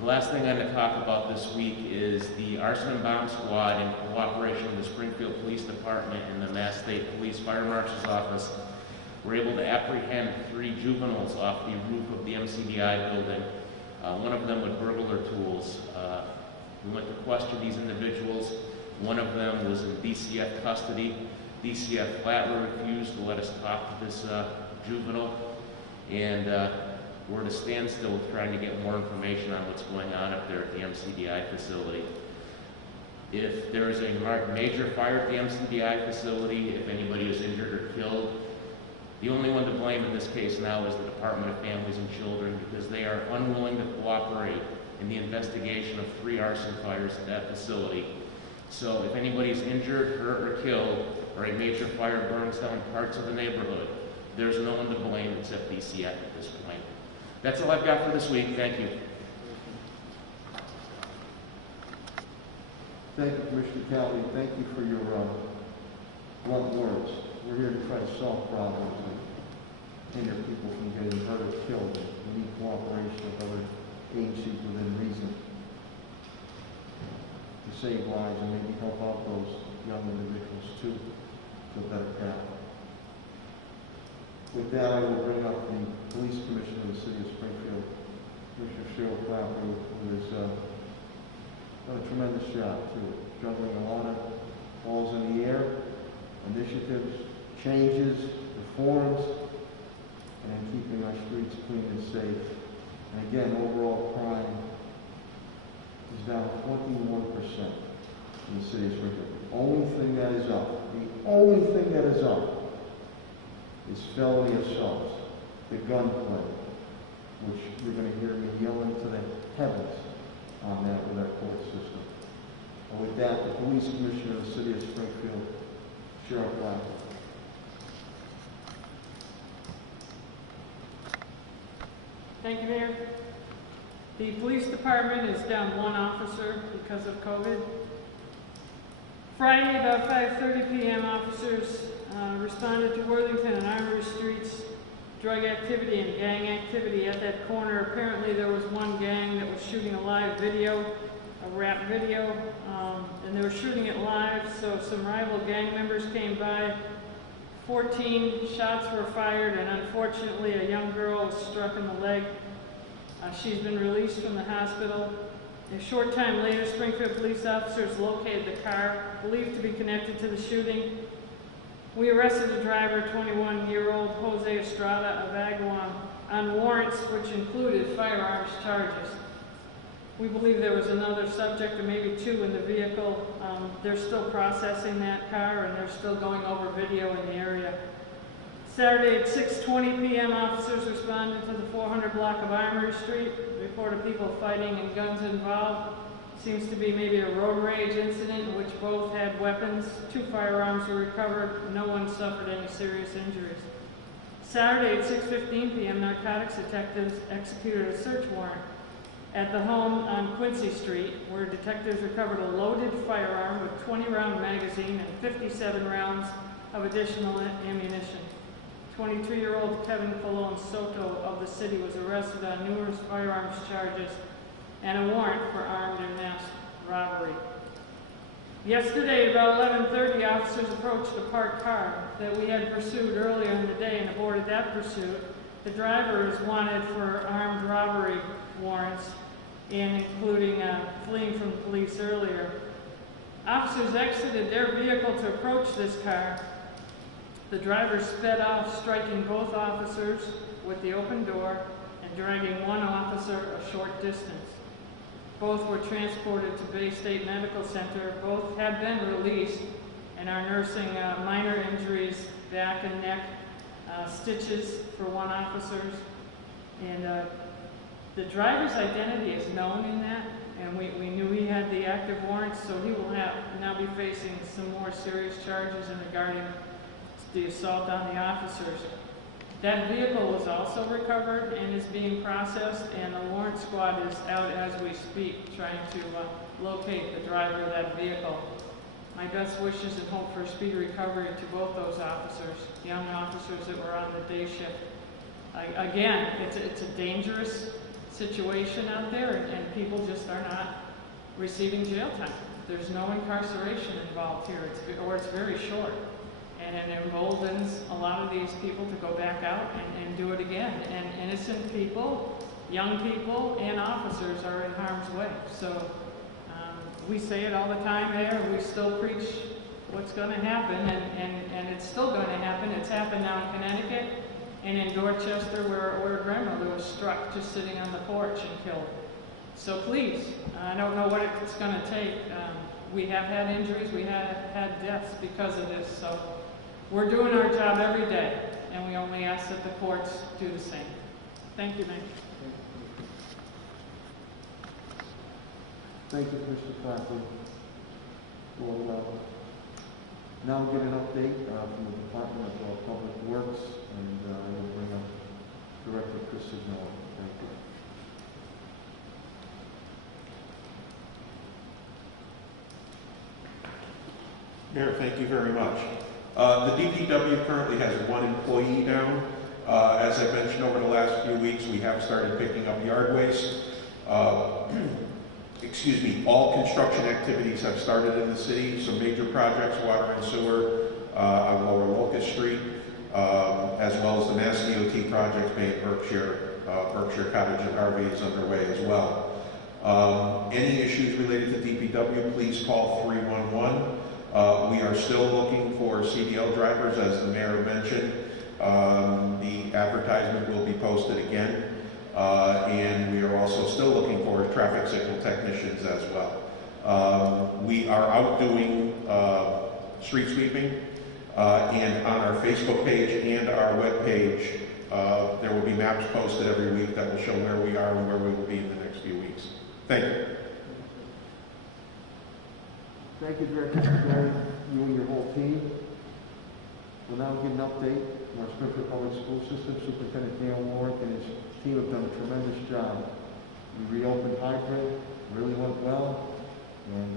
The last thing I'm going to talk about this week is the Arson and Bomb Squad, in cooperation with the Springfield Police Department and the Mass State Police Fire Marshal's Office, were able to apprehend 3 juveniles off the roof of the MCDI building, one of them with burglar tools. We went to question these individuals. One of them was in DCF custody. DCF flatly refused to let us talk to this juvenile, and we're at a standstill with trying to get more information on what's going on up there at the MCDI facility. If there is a major fire at the MCDI facility, if anybody is injured or killed, the only one to blame in this case now is the Department of Families and Children, because they are unwilling to cooperate in the investigation of 3 arson fires at that facility. So if anybody's injured, hurt, or killed, or a major fire burns down parts of the neighborhood, there's no one to blame except DCF at this point. That's all I've got for this week. Thank you. Thank you, Commissioner Calvi. Thank you for your blunt words. We're here to try to solve problems and hinder people from getting hurt or killed. We need cooperation with other agencies within reason to save lives and maybe help out those young individuals too to a better path. With that, I will bring up the Police Commissioner of the City of Springfield, Commissioner Cheryl Clapper, who has done a tremendous job too, juggling a lot of balls in the air, initiatives, changes, reforms, and keeping our streets clean and safe. And again, overall crime is down 21% in the city of Springfield. The only thing that is up is felony assaults, the gunplay, which you're going to hear me yelling to the heavens on that with our court system. And with that, the Police Commissioner of the City of Springfield, Cheryl Clapper. Thank you, Mayor. The police department is down 1 officer because of COVID. Friday, about 5:30 p.m., officers responded to Worthington and Armory Streets drug activity and gang activity at that corner. Apparently there was one gang that was shooting a live video, a rap video, and they were shooting it live, so some rival gang members came by. 14 shots were fired, and unfortunately a young girl was struck in the leg. She's been released from the hospital. A short time later, Springfield police officers located the car believed to be connected to the shooting. We arrested the driver, 21-year-old Jose Estrada of Agawam, on warrants which included firearms charges. We believe there was another subject, or maybe 2, in the vehicle. They're still processing that car, and they're still going over video in the area. Saturday at 6:20 p.m., officers responded to the 400 block of Armory Street. Report of people fighting and guns involved. Seems to be maybe a road rage incident in which both had weapons. 2 firearms were recovered. No one suffered any serious injuries. Saturday at 6:15 p.m., narcotics detectives executed a search warrant at the home on Quincy Street, where detectives recovered a loaded firearm with 20-round magazine and 57 rounds of additional ammunition. 23-year-old Kevin Colon Soto of the city was arrested on numerous firearms charges and a warrant for armed and masked robbery. Yesterday at about 11:30, officers approached a parked car that we had pursued earlier in the day and aborted that pursuit. The driver is wanted for armed robbery warrants, and including fleeing from the police earlier. Officers exited their vehicle to approach this car. The driver sped off, striking both officers with the open door and dragging one officer a short distance. Both were transported to Bay State Medical Center. Both have been released and are nursing minor injuries, back and neck, stitches for one officer. And the driver's identity is known in that, and we knew he had the active warrants, so he will now be facing some more serious charges in regarding the assault on the officers. That vehicle was also recovered and is being processed, and the warrant squad is out as we speak trying to locate the driver of that vehicle. My best wishes and hope for speedy recovery to both those officers, young officers that were on the day shift. Again, it's a dangerous situation out there, and people just are not receiving jail time. There's no incarceration involved here, or it's very short. And it emboldens a lot of these people to go back out and do it again. And innocent people, young people, and officers are in harm's way. So we say it all the time there. We still preach what's going to happen, and it's still going to happen. It's happened now in Connecticut, and in Dorchester where a grandmother was struck just sitting on the porch and killed. So please, I don't know what it's going to take. We have had injuries, we have had deaths because of this, so we're doing our job every day, and we only ask that the courts do the same. Thank you, Mayor. Thank you, Mr. Clapper. We'll now get an update from the Department of Public Works, and we'll bring up Director Chris Signora. Thank you. Mayor, thank you very much. The DPW currently has 1 employee down. As I mentioned over the last few weeks, we have started picking up yard waste. Excuse me, all construction activities have started in the city. Some major projects, water and sewer on Lower Locust Street, as well as the Mass DOT project made Berkshire Cottage and Harvey is underway as well. Any issues related to DPW, please call 311. We are still looking for CDL drivers, as the mayor mentioned. The advertisement will be posted again. And we are also still looking for traffic signal technicians as well. We are out doing street sweeping, and on our Facebook page and our web page, there will be maps posted every week that will show where we are and where we will be in the next few weeks. Thank you. Thank you, Director Signora, you and your whole team. We'll now get an update from our Springfield Public School System. Superintendent Dan Warwick and his team have done a tremendous job. We reopened hybrid, really went well, and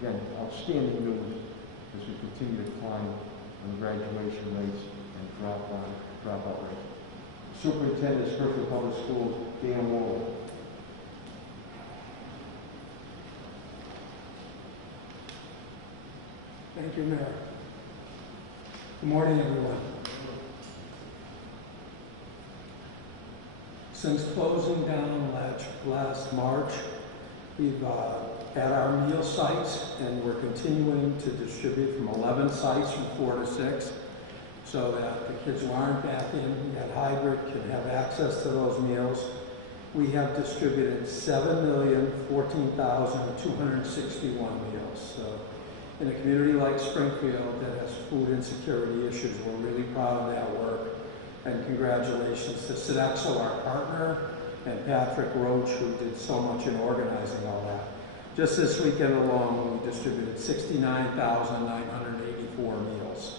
again, outstanding news as we continue to climb on graduation rates and dropout rates. Superintendent of Springfield Public Schools, Dan Warwick. Thank you, Mayor. Good morning, everyone. Since closing down last March, we've at our meal sites, and we're continuing to distribute from 11 sites from 4 to 6, so that the kids who aren't back in at hybrid can have access to those meals. We have distributed 7,014,261 meals. So in a community like Springfield that has food insecurity issues, we're really proud of that work. And congratulations to Sodexo, our partner, and Patrick Roach, who did so much in organizing all that. Just this weekend alone, we distributed 69,984 meals.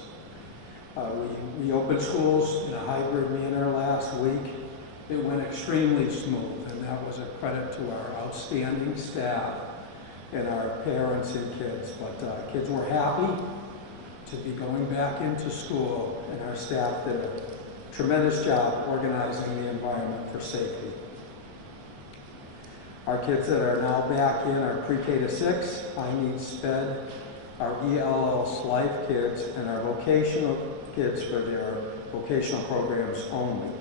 We opened schools in a hybrid manner last week. It went extremely smooth, and that was a credit to our outstanding staff and our parents and kids. But kids were happy to be going back into school, and our staff did a tremendous job organizing the environment for safety. Our kids that are now back in are pre-K to 6, high needs SPED, our ELL Life kids, and our vocational kids for their vocational programs only.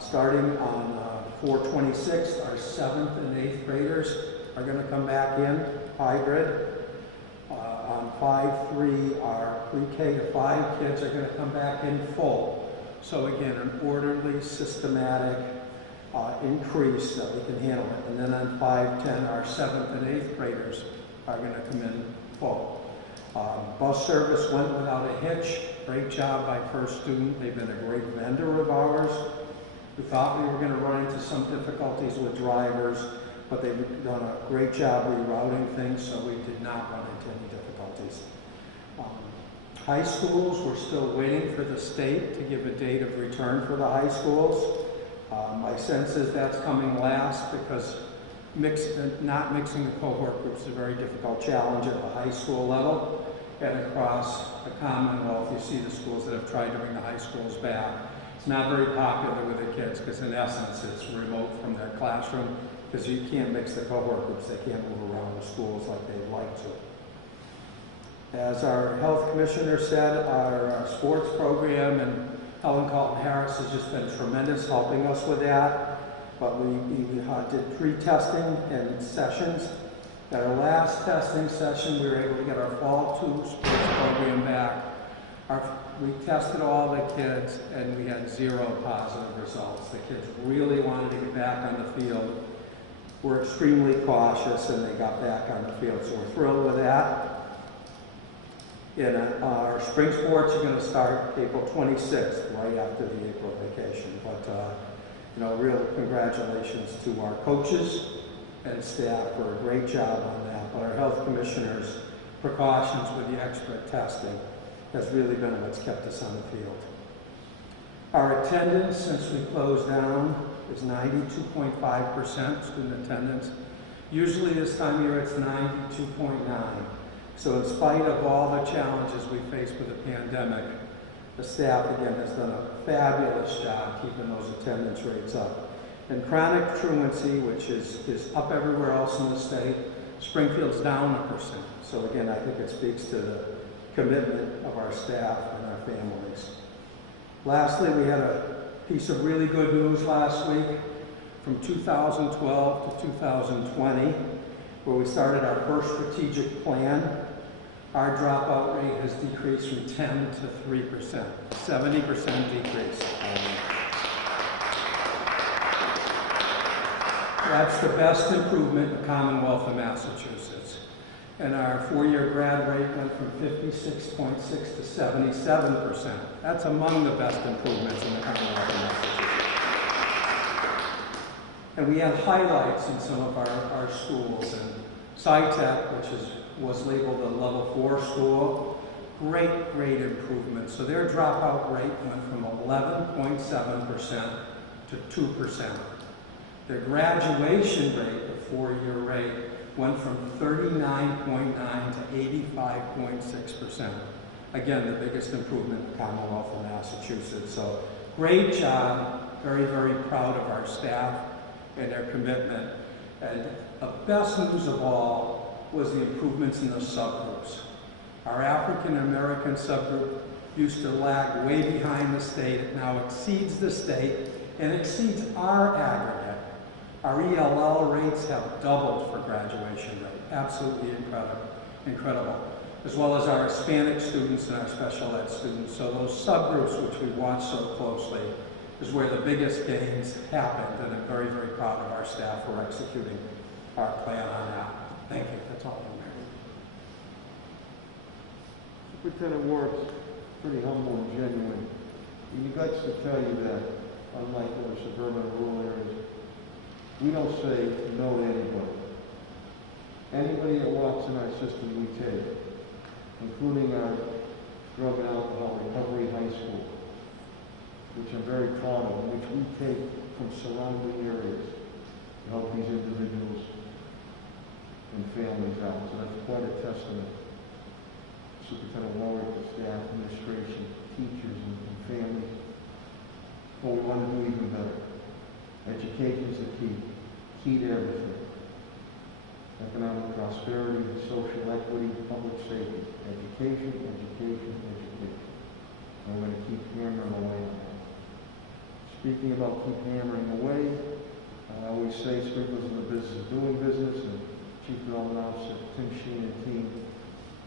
Starting on 4/26, our 7th and 8th graders are going to come back in hybrid. On 5/3, our pre-K to 5 kids are going to come back in full. So again, an orderly, systematic increase that we can handle it. And then on 5/10, our 7th and 8th graders are going to come in full. Bus service went without a hitch. Great job by First Student. They've been a great vendor of ours. We thought we were going to run into some difficulties with drivers, but they've done a great job rerouting things, so we did not run into any difficulties. High schools, we're still waiting for the state to give a date of return for the high schools. My sense is that's coming last because not mixing the cohort groups is a very difficult challenge at the high school level. And across the Commonwealth, you see the schools that have tried to bring the high schools back. It's not very popular with the kids because in essence it's remote from their classroom because you can't mix the cohort groups. They can't move around the schools like they'd like to. As our health commissioner said, our sports program and Helen Carlton Harris has just been tremendous helping us with that. But we did pre-testing and sessions. At our last testing session, we were able to get our fall 2 sports program back. Our we tested all the kids and we had 0 positive results. The kids really wanted to get back on the field. We're extremely cautious and they got back on the field, so we're thrilled with that. And our spring sports are going to start April 26th, right after the April vacation. But, real congratulations to our coaches and staff for a great job on that. But our health commissioners' precautions with the extra testing has really been what's kept us on the field. Our attendance since we closed down is 92.5% student attendance. Usually this time of year it's 92.9. So in spite of all the challenges we face with the pandemic, the staff again has done a fabulous job keeping those attendance rates up. And chronic truancy, which is up everywhere else in the state, Springfield's down 1%. So again, I think it speaks to the commitment of our staff and our families. Lastly, we had a piece of really good news last week from 2012 to 2020, where we started our first strategic plan. Our dropout rate has decreased from 10 to 3%, 70% decrease. That's the best improvement in the Commonwealth of Massachusetts. And our 4-year grad rate went from 56.6 to 77%. That's among the best improvements in the Commonwealth of Massachusetts. And we had highlights in some of our schools. And SciTech, which was labeled a level 4 school, great improvement. So their dropout rate went from 11.7% to 2%. Their graduation rate, the 4-year rate, went from 39.9 to 85.6%. Again, the biggest improvement in the Commonwealth of Massachusetts. So great job, very, very proud of our staff and their commitment. And the best news of all was the improvements in the subgroups. Our African American subgroup used to lag way behind the state. It now exceeds the state and exceeds our aggregate. Our ELL rates have doubled for graduation rate. Absolutely incredible. As well as our Hispanic students and our special ed students. So those subgroups which we watch so closely is where the biggest gains happened, and I'm very, very proud of our staff for executing our plan on that. Thank you. That's all I'm hearing. Superintendent Ward's pretty humble and genuine. He likes to tell you that, unlike other suburban and rural areas, we don't say no to anybody. Anybody that walks in our system, we take, including our drug and alcohol recovery high school, which I'm very proud of, which we take from surrounding areas to help these individuals and families out. So that's quite a testament. Superintendent Warwick, the staff, administration, teachers, and families. But we want to do even better. Education is the key to everything. Economic prosperity, social equity, public safety. Education. And we're going to keep hammering away on that. Speaking about keep hammering away, I always say Sprinklers in the business of doing business, and Chief Development Officer Tim Sheen and team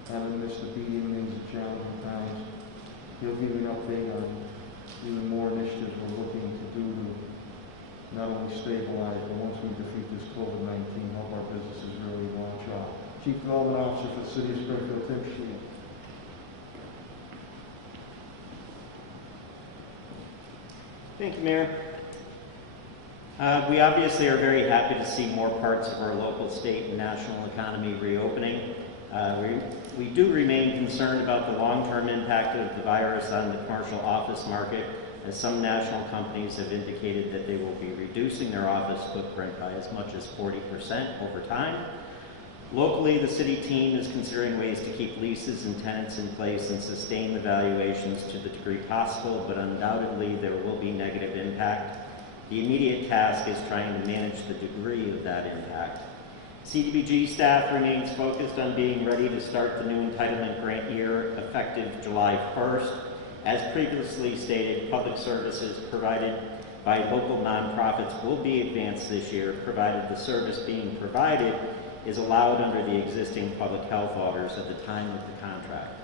haven't missed a beat in these challenging times. He'll give you an update on even more initiatives we're looking to do to not only stabilize, but once we defeat this COVID-19, help our businesses really launch out. Chief Development Officer for the City of Springfield, Tim Sheen. Thank you, Mayor. We obviously are very happy to see more parts of our local, state, and national economy reopening. We do remain concerned about the long-term impact of the virus on the commercial office market, as some national companies have indicated that they will be reducing their office footprint by as much as 40% over time. Locally, the city team is considering ways to keep leases and tenants in place and sustain the valuations to the degree possible, but undoubtedly there will be negative impact. The immediate task is trying to manage the degree of that impact. CDBG staff remains focused on being ready to start the new entitlement grant year effective July 1st. As previously stated, public services provided by local nonprofits will be advanced this year, provided the service being provided is allowed under the existing public health orders at the time of the contract.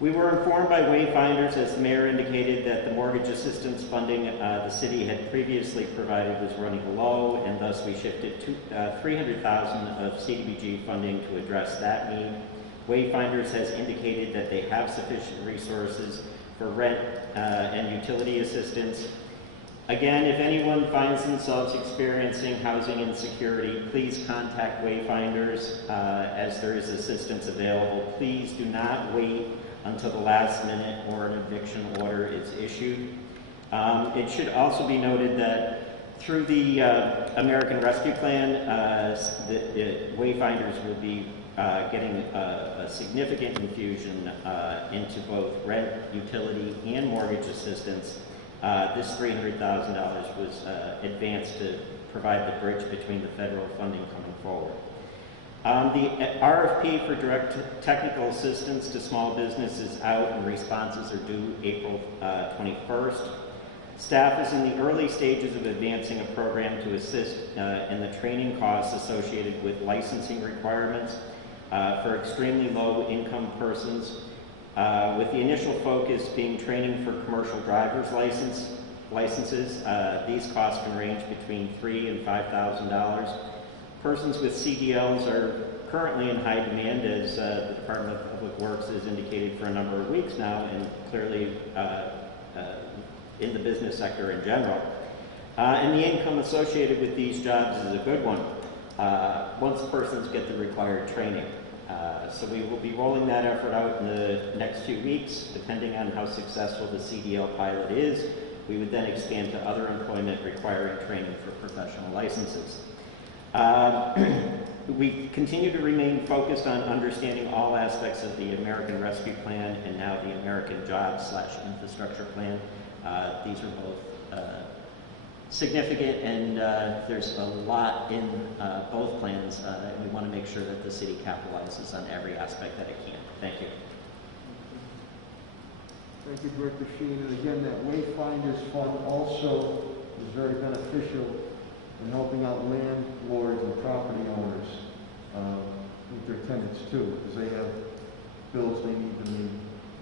We were informed by Wayfinders, as the mayor indicated, that the mortgage assistance funding the city had previously provided was running low, and thus we shifted $300,000 of CDBG funding to address that need. Wayfinders has indicated that they have sufficient resources for rent and utility assistance. Again, if anyone finds themselves experiencing housing insecurity, please contact Wayfinders as there is assistance available. Please do not wait until the last minute or an eviction order is issued. It should also be noted that through the American Rescue Plan, the Wayfinders will be getting a significant infusion into both rent, utility, and mortgage assistance. This $300,000 was advanced to provide the bridge between the federal funding coming forward. The RFP for direct technical assistance to small business is out, and responses are due April 21st. Staff is in the early stages of advancing a program to assist in the training costs associated with licensing requirements for extremely low income persons, with the initial focus being training for commercial driver's licenses. These costs can range between $3,000 and $5,000. Persons with CDLs are currently in high demand, as the Department of Public Works has indicated for a number of weeks now, and clearly in the business sector in general. And the income associated with these jobs is a good one once persons get the required training. So we will be rolling that effort out in the next few weeks, depending on how successful the CDL pilot is. We would then expand to other employment requiring training for professional licenses. We continue to remain focused on understanding all aspects of the American Rescue Plan and now the American Jobs/Infrastructure Plan. These are both significant, and there's a lot in both plans, and we want to make sure that the city capitalizes on every aspect that it can. Thank you. Thank you, Director Sheen. And again, that Wayfinders Fund also is very beneficial in helping out landlords and property owners with their tenants too, because they have bills they need to meet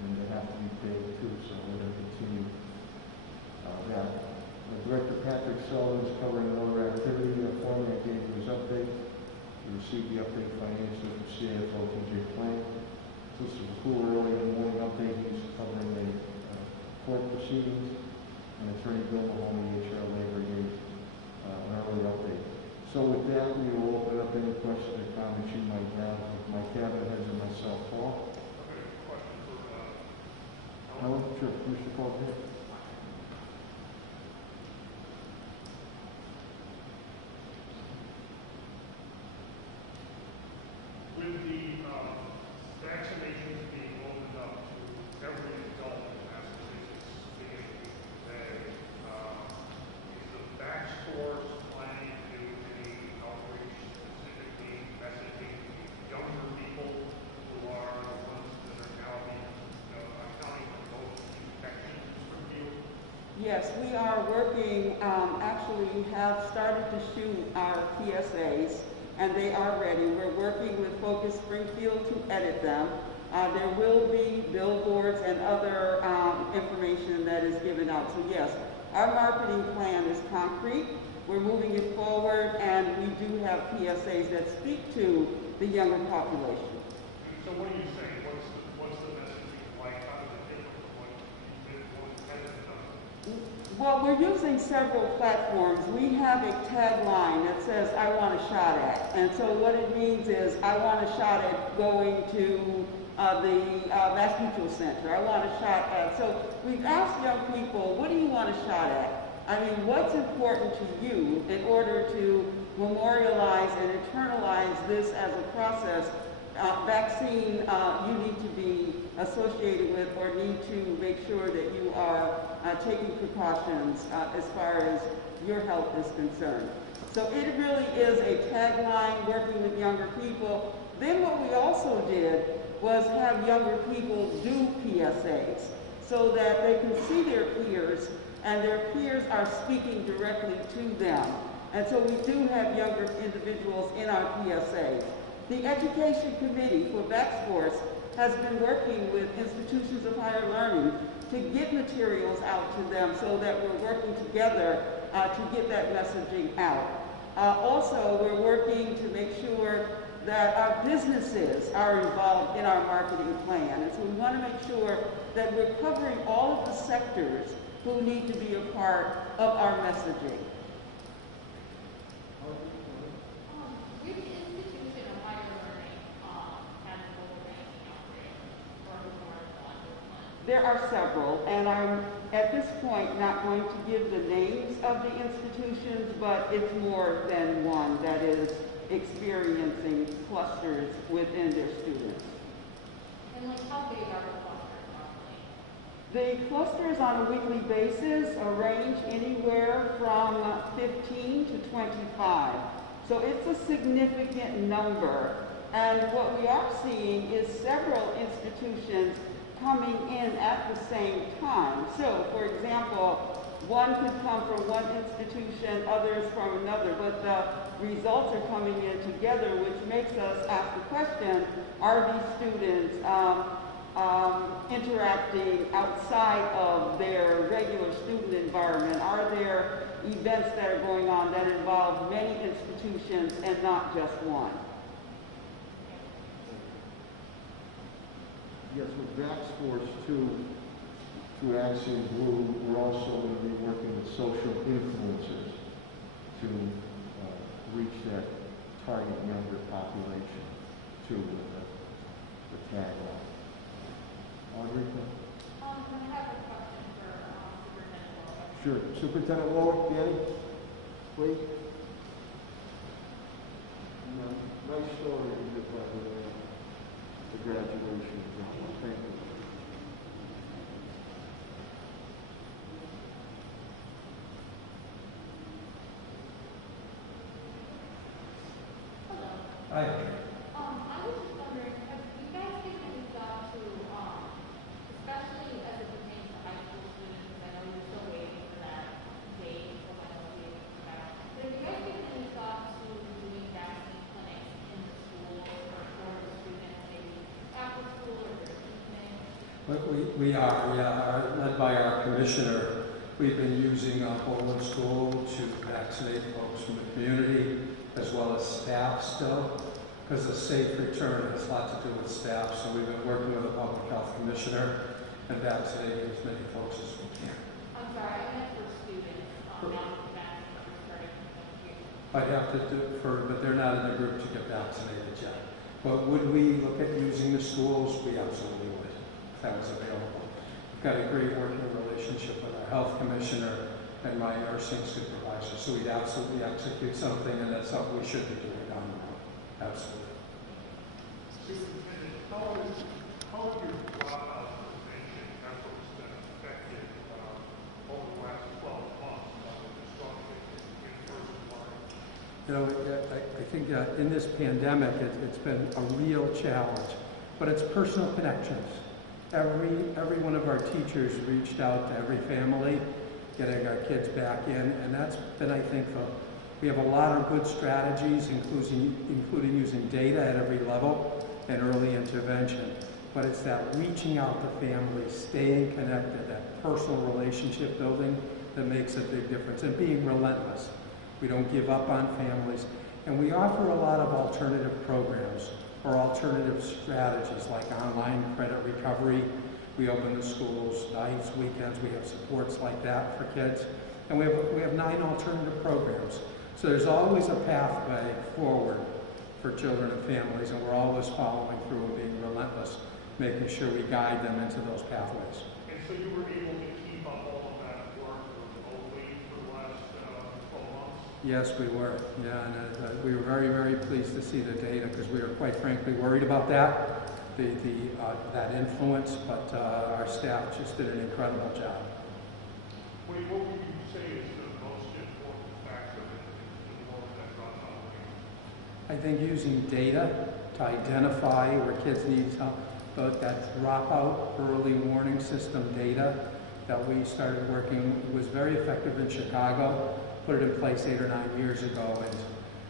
and they have to be paid too. So we're going to continue that. Director Patrick Sullivan is covering another activity for me. I gave you his update. You received the update financially from CFO TJ Plank. This is a cool early in the morning update. He's covering the court proceedings and Attorney Bill Mahoney, HR Labor Gate, an early update. So with that, we will open up any questions or comments you might have with my cabinet heads and myself. Paul? Okay, question for Helen? Sure, Mr. Paul. with the vaccinations being opened up to every adult in Massachusetts beginning today, is the back stores planning to do any outreach, specifically messaging younger people who are the ones that are now being accounting for most infections from you? Yes, we are working, actually we have started to shoot our PSAs, and they are ready. We're working with Focus Springfield to edit them. There will be billboards and other information that is given out. So yes, our marketing plan is concrete. We're moving it forward, and we do have PSAs that speak to the younger population. So what are you saying? What's the messaging like? How does it differ from what hasn't done? Well, we're using several platforms. We have a tagline that says, I want a shot at. And so what it means is, I want a shot at going to the Mass Mutual Center. I want a shot at. So we've asked young people, what do you want a shot at? I mean, what's important to you in order to memorialize and internalize this as a process? Vaccine you need to be associated with, or need to make sure that you are taking precautions as far as your health is concerned. So it really is a tagline, working with younger people. Then what we also did was have younger people do PSAs so that they can see their peers, and their peers are speaking directly to them. And so we do have younger individuals in our PSAs. The Education Committee for VaxForce has been working with institutions of higher learning to get materials out to them so that we're working together to get that messaging out. Also, we're working to make sure that our businesses are involved in our marketing plan. And so we want to make sure that we're covering all of the sectors who need to be a part of our messaging. Which institution of higher learning has the COVID-19 outbreak or who are the? There are several, and I'm at this point not going to give the names of the institutions, but it's more than one that is experiencing clusters within their students. And like how big are the clusters roughly? The clusters on a weekly basis range anywhere from 15 to 25. So it's a significant number. And what we are seeing is several institutions coming in at the same time. So, for example, one could come from one institution, others from another, but the results are coming in together, which makes us ask the question, are these students interacting outside of their regular student environment? Are there events that are going on that involve many institutions and not just one? Yes, with VaxForce to Axiom Blue, we're also going to be working with social influencers to reach that target younger population too with the tagline. Audrey? I have a question for Superintendent Wilson. Sure. Superintendent Lowe, Danny, please. Nice story you did by the graduation. Thank you. Hello. Hi. I was just wondering, have you guys given any thought to, especially as it pertains to high school students, because I know you're still waiting for that date for when they'll be able to come out, but have you guys given any thought to doing vaccine clinics in the schools for the students, maybe after school or during evening? We are, yeah, led by our commissioner. We've been using Bowling School to vaccinate folks from the community as well as staff still, because a safe return has a lot to do with staff. So we've been working with the public health commissioner and vaccinating as many folks as we can. I'm sorry, I meant for students, not for vaccines starting next year. I'd have to do it for, but they're not in the group to get vaccinated yet. But would we look at using the schools? We absolutely would, if that was available. We've got a great working relationship with our health commissioner and my nursing supervisor, so we'd absolutely execute something, and that's something we should be doing down the road. Absolutely. Superintendent, how have your dropout prevention efforts been affected over the last 12 months with the struggle in person learning? You know, I think in this pandemic, it's been a real challenge, but it's personal connections. Every one of our teachers reached out to every family, getting our kids back in, and that's been, I think, we have a lot of good strategies, including using data at every level and early intervention. But it's that reaching out to families, staying connected, that personal relationship building that makes a big difference, and being relentless. We don't give up on families, and we offer a lot of alternative programs or alternative strategies like online credit recovery. We open the schools nights, weekends. We have supports like that for kids, and we have 9 alternative programs. So there's always a pathway forward for children and families, and we're always following through and being relentless, making sure we guide them into those pathways. And so you were able to keep up all of that work remotely for the last 12 months? Yes, we were. Yeah, and we were very, very pleased to see the data, because we were quite frankly worried about that, that influence, but our staff just did an incredible job. What would you say is the most important factor in lowering that dropout rate? I think using data to identify where kids need help, but that dropout early warning system data that we started working was very effective in Chicago, put it in place 8 or 9 years ago, and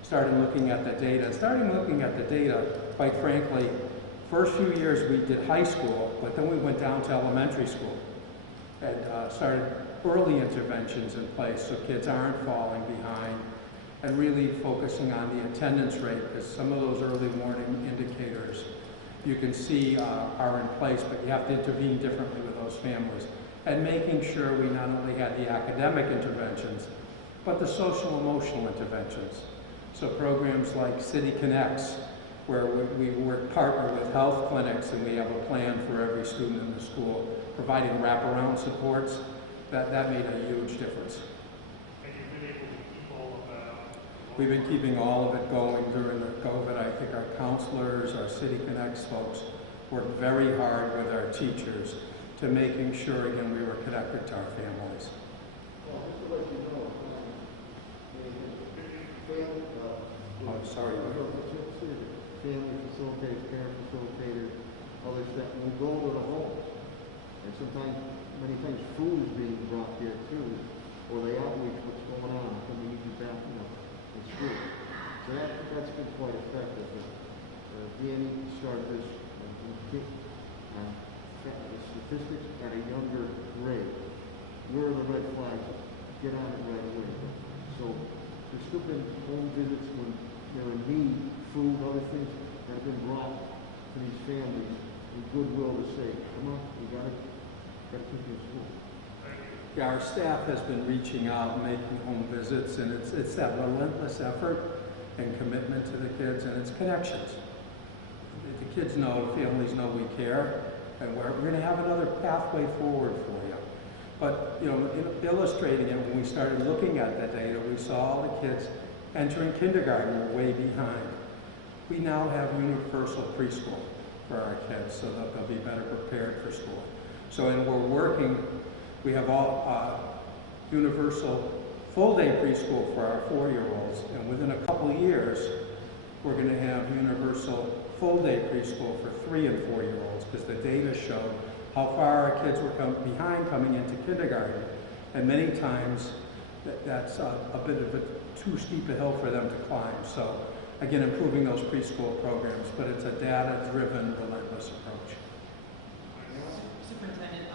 started looking at the data. Quite frankly, first few years we did high school, but then we went down to elementary school and started early interventions in place so kids aren't falling behind, and really focusing on the attendance rate, because some of those early warning indicators you can see are in place, but you have to intervene differently with those families. And making sure we not only had the academic interventions, but the social emotional interventions. So programs like City Connects, where we work partner with health clinics and we have a plan for every student in the school, providing wraparound supports, that made a huge difference. And you've been able to keep all of that? We've been keeping all of it going during the COVID. I think our counselors, our City Connects folks worked very hard with our teachers to making sure, again, we were connected to our families. Well, just to let you know, I'm sorry. Family facilitators, parent facilitators, others that will go to the homes. And sometimes, many times, food is being brought there too, or they outreach what's going on, can we need you back, in school. So that's been quite effective. Danny started this, statistics at a younger grade. Where are the red flags? Get on it right away. So there's still been home visits when they're in need, food, other things that have been brought to these families with goodwill to say, come on, we gotta keep you in school. Yeah, our staff has been reaching out and making home visits, and it's that relentless effort and commitment to the kids, and it's connections. The kids know, families know we care, and we're going to have another pathway forward for you. But, illustrating it, when we started looking at that data, we saw all the kids entering kindergarten were way behind. We now have universal preschool for our kids so that they'll be better prepared for school. So, and we're working, we have all universal full-day preschool for our 4-year-olds, and within a couple of years, we're going to have universal full-day preschool for 3 and 4-year-olds, because the data showed how far our kids were behind coming into kindergarten, and many times that's a bit of a too steep a hill for them to climb. So again, improving those preschool programs, but it's a data-driven, relentless approach. Superintendent, in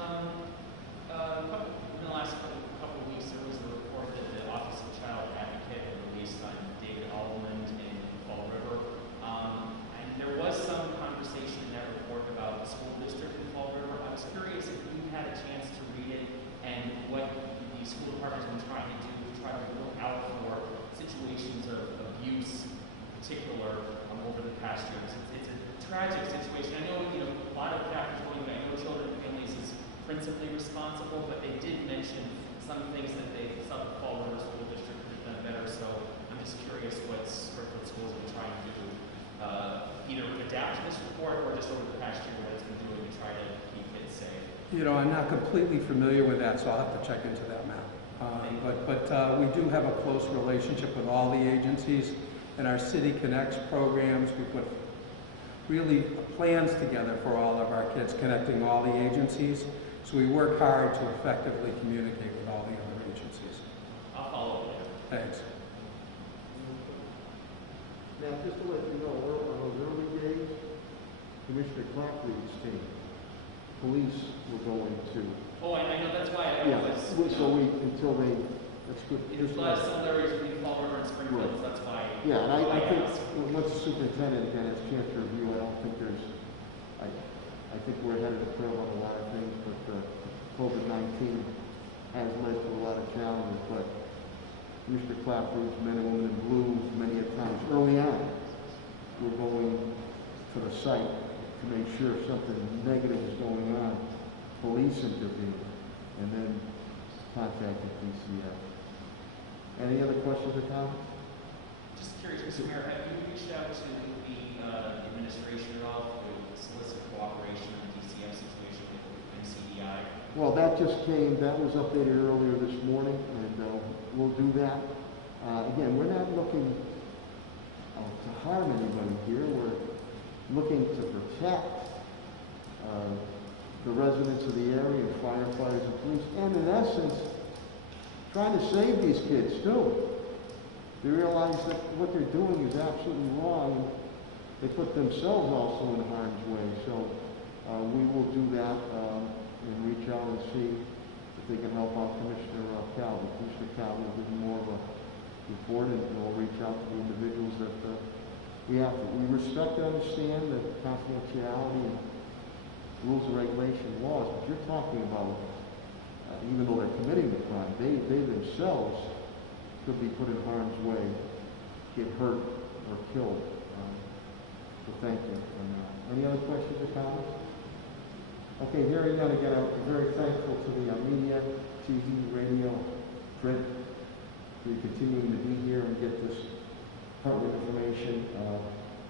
the last couple of weeks, there was a report that the Office of Child Advocate released on David Alderman in Fall River. And there was some conversation in that report about the school district in Fall River. I was curious if you had a chance to read it and what the school department's been trying to do to try to look out for situations of abuse, in particular, over the past years. It's a tragic situation. I know, a lot of factors going on. I know Children and Families is principally responsible, but they did mention some things that they thought the Fall River School District could have done better. So I'm just curious what Springfield schools have been trying to do, either adapt to this report or just over the past year what it's been doing to try to keep kids safe. I'm not completely familiar with that, so I'll have to check into that map. But we do have a close relationship with all the agencies. In our City Connects programs, we put really plans together for all of our kids, connecting all the agencies. So we work hard to effectively communicate with all the other agencies. I'll follow up later. Thanks. Now, just to let you know, on those early days, Commissioner Clapper's team, police were going to. Oh, I know, that's why I was. Until they, that's good. There's less similarities between Fall River and Springfield, so that's why. Yeah, and I think, once the superintendent again has a chance to review, I don't think I think we're ahead of the curve on a lot of things, but COVID-19 has led to a lot of challenges, but Mr. Clapper's men and women in blue, many a times early on, were going to the site to make sure if something negative was going on, police intervened, and then contacted DCF. Any other questions or comments? Just curious, Mr. Mayor, have you reached out to the administration at all to solicit cooperation in the DCF situation with NCDI? Well, that just came, that was updated earlier this morning, and we'll do that. Again, we're not looking to harm anybody here. We're looking to protect the residents of the area, firefighters and police, and in essence, trying to save these kids too. They realize that what they're doing is absolutely wrong. they put themselves also in harm's way. So we will do that and reach out and see if they can help out Commissioner Calvin. Commissioner Calvin will give more of a report, and we'll reach out to the individuals that we have to. We respect and understand the confidentiality and rules and regulation laws, but you're talking about, even though they're committing the crime, they themselves could be put in harm's way, get hurt or killed. So thank you. Any other questions or comments? Okay, here again, I'm very thankful to the media, TV, radio, print, for continuing to be here and get this pertinent information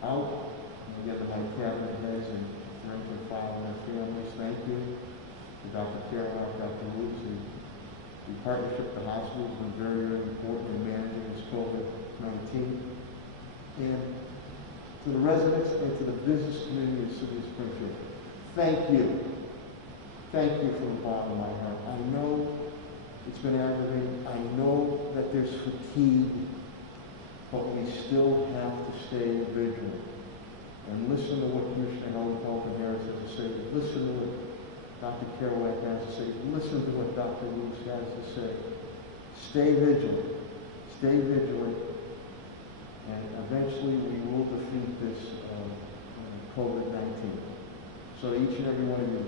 out. And get to my cabinet heads and rank and file and their families. Thank you. To Dr. Kerouac, Dr. Woods, the partnership with the hospital has been very, very important in managing this COVID-19. And to the residents and to the business community of the city of Springfield, thank you. Thank you from the bottom of my heart. I know it's been aggravating. I know that there's fatigue, but we still have to stay vigilant. And listen to what Commissioner Helen Harris has to say. Listen to what Dr. Kerouac has to say. Listen to what Dr. Luce has to say. Stay vigilant. Stay vigilant. And eventually we will defeat this COVID-19. So each and every one of you,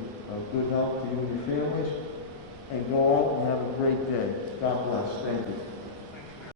good health to you and your families. And go out and have a great day. God bless. Thank you.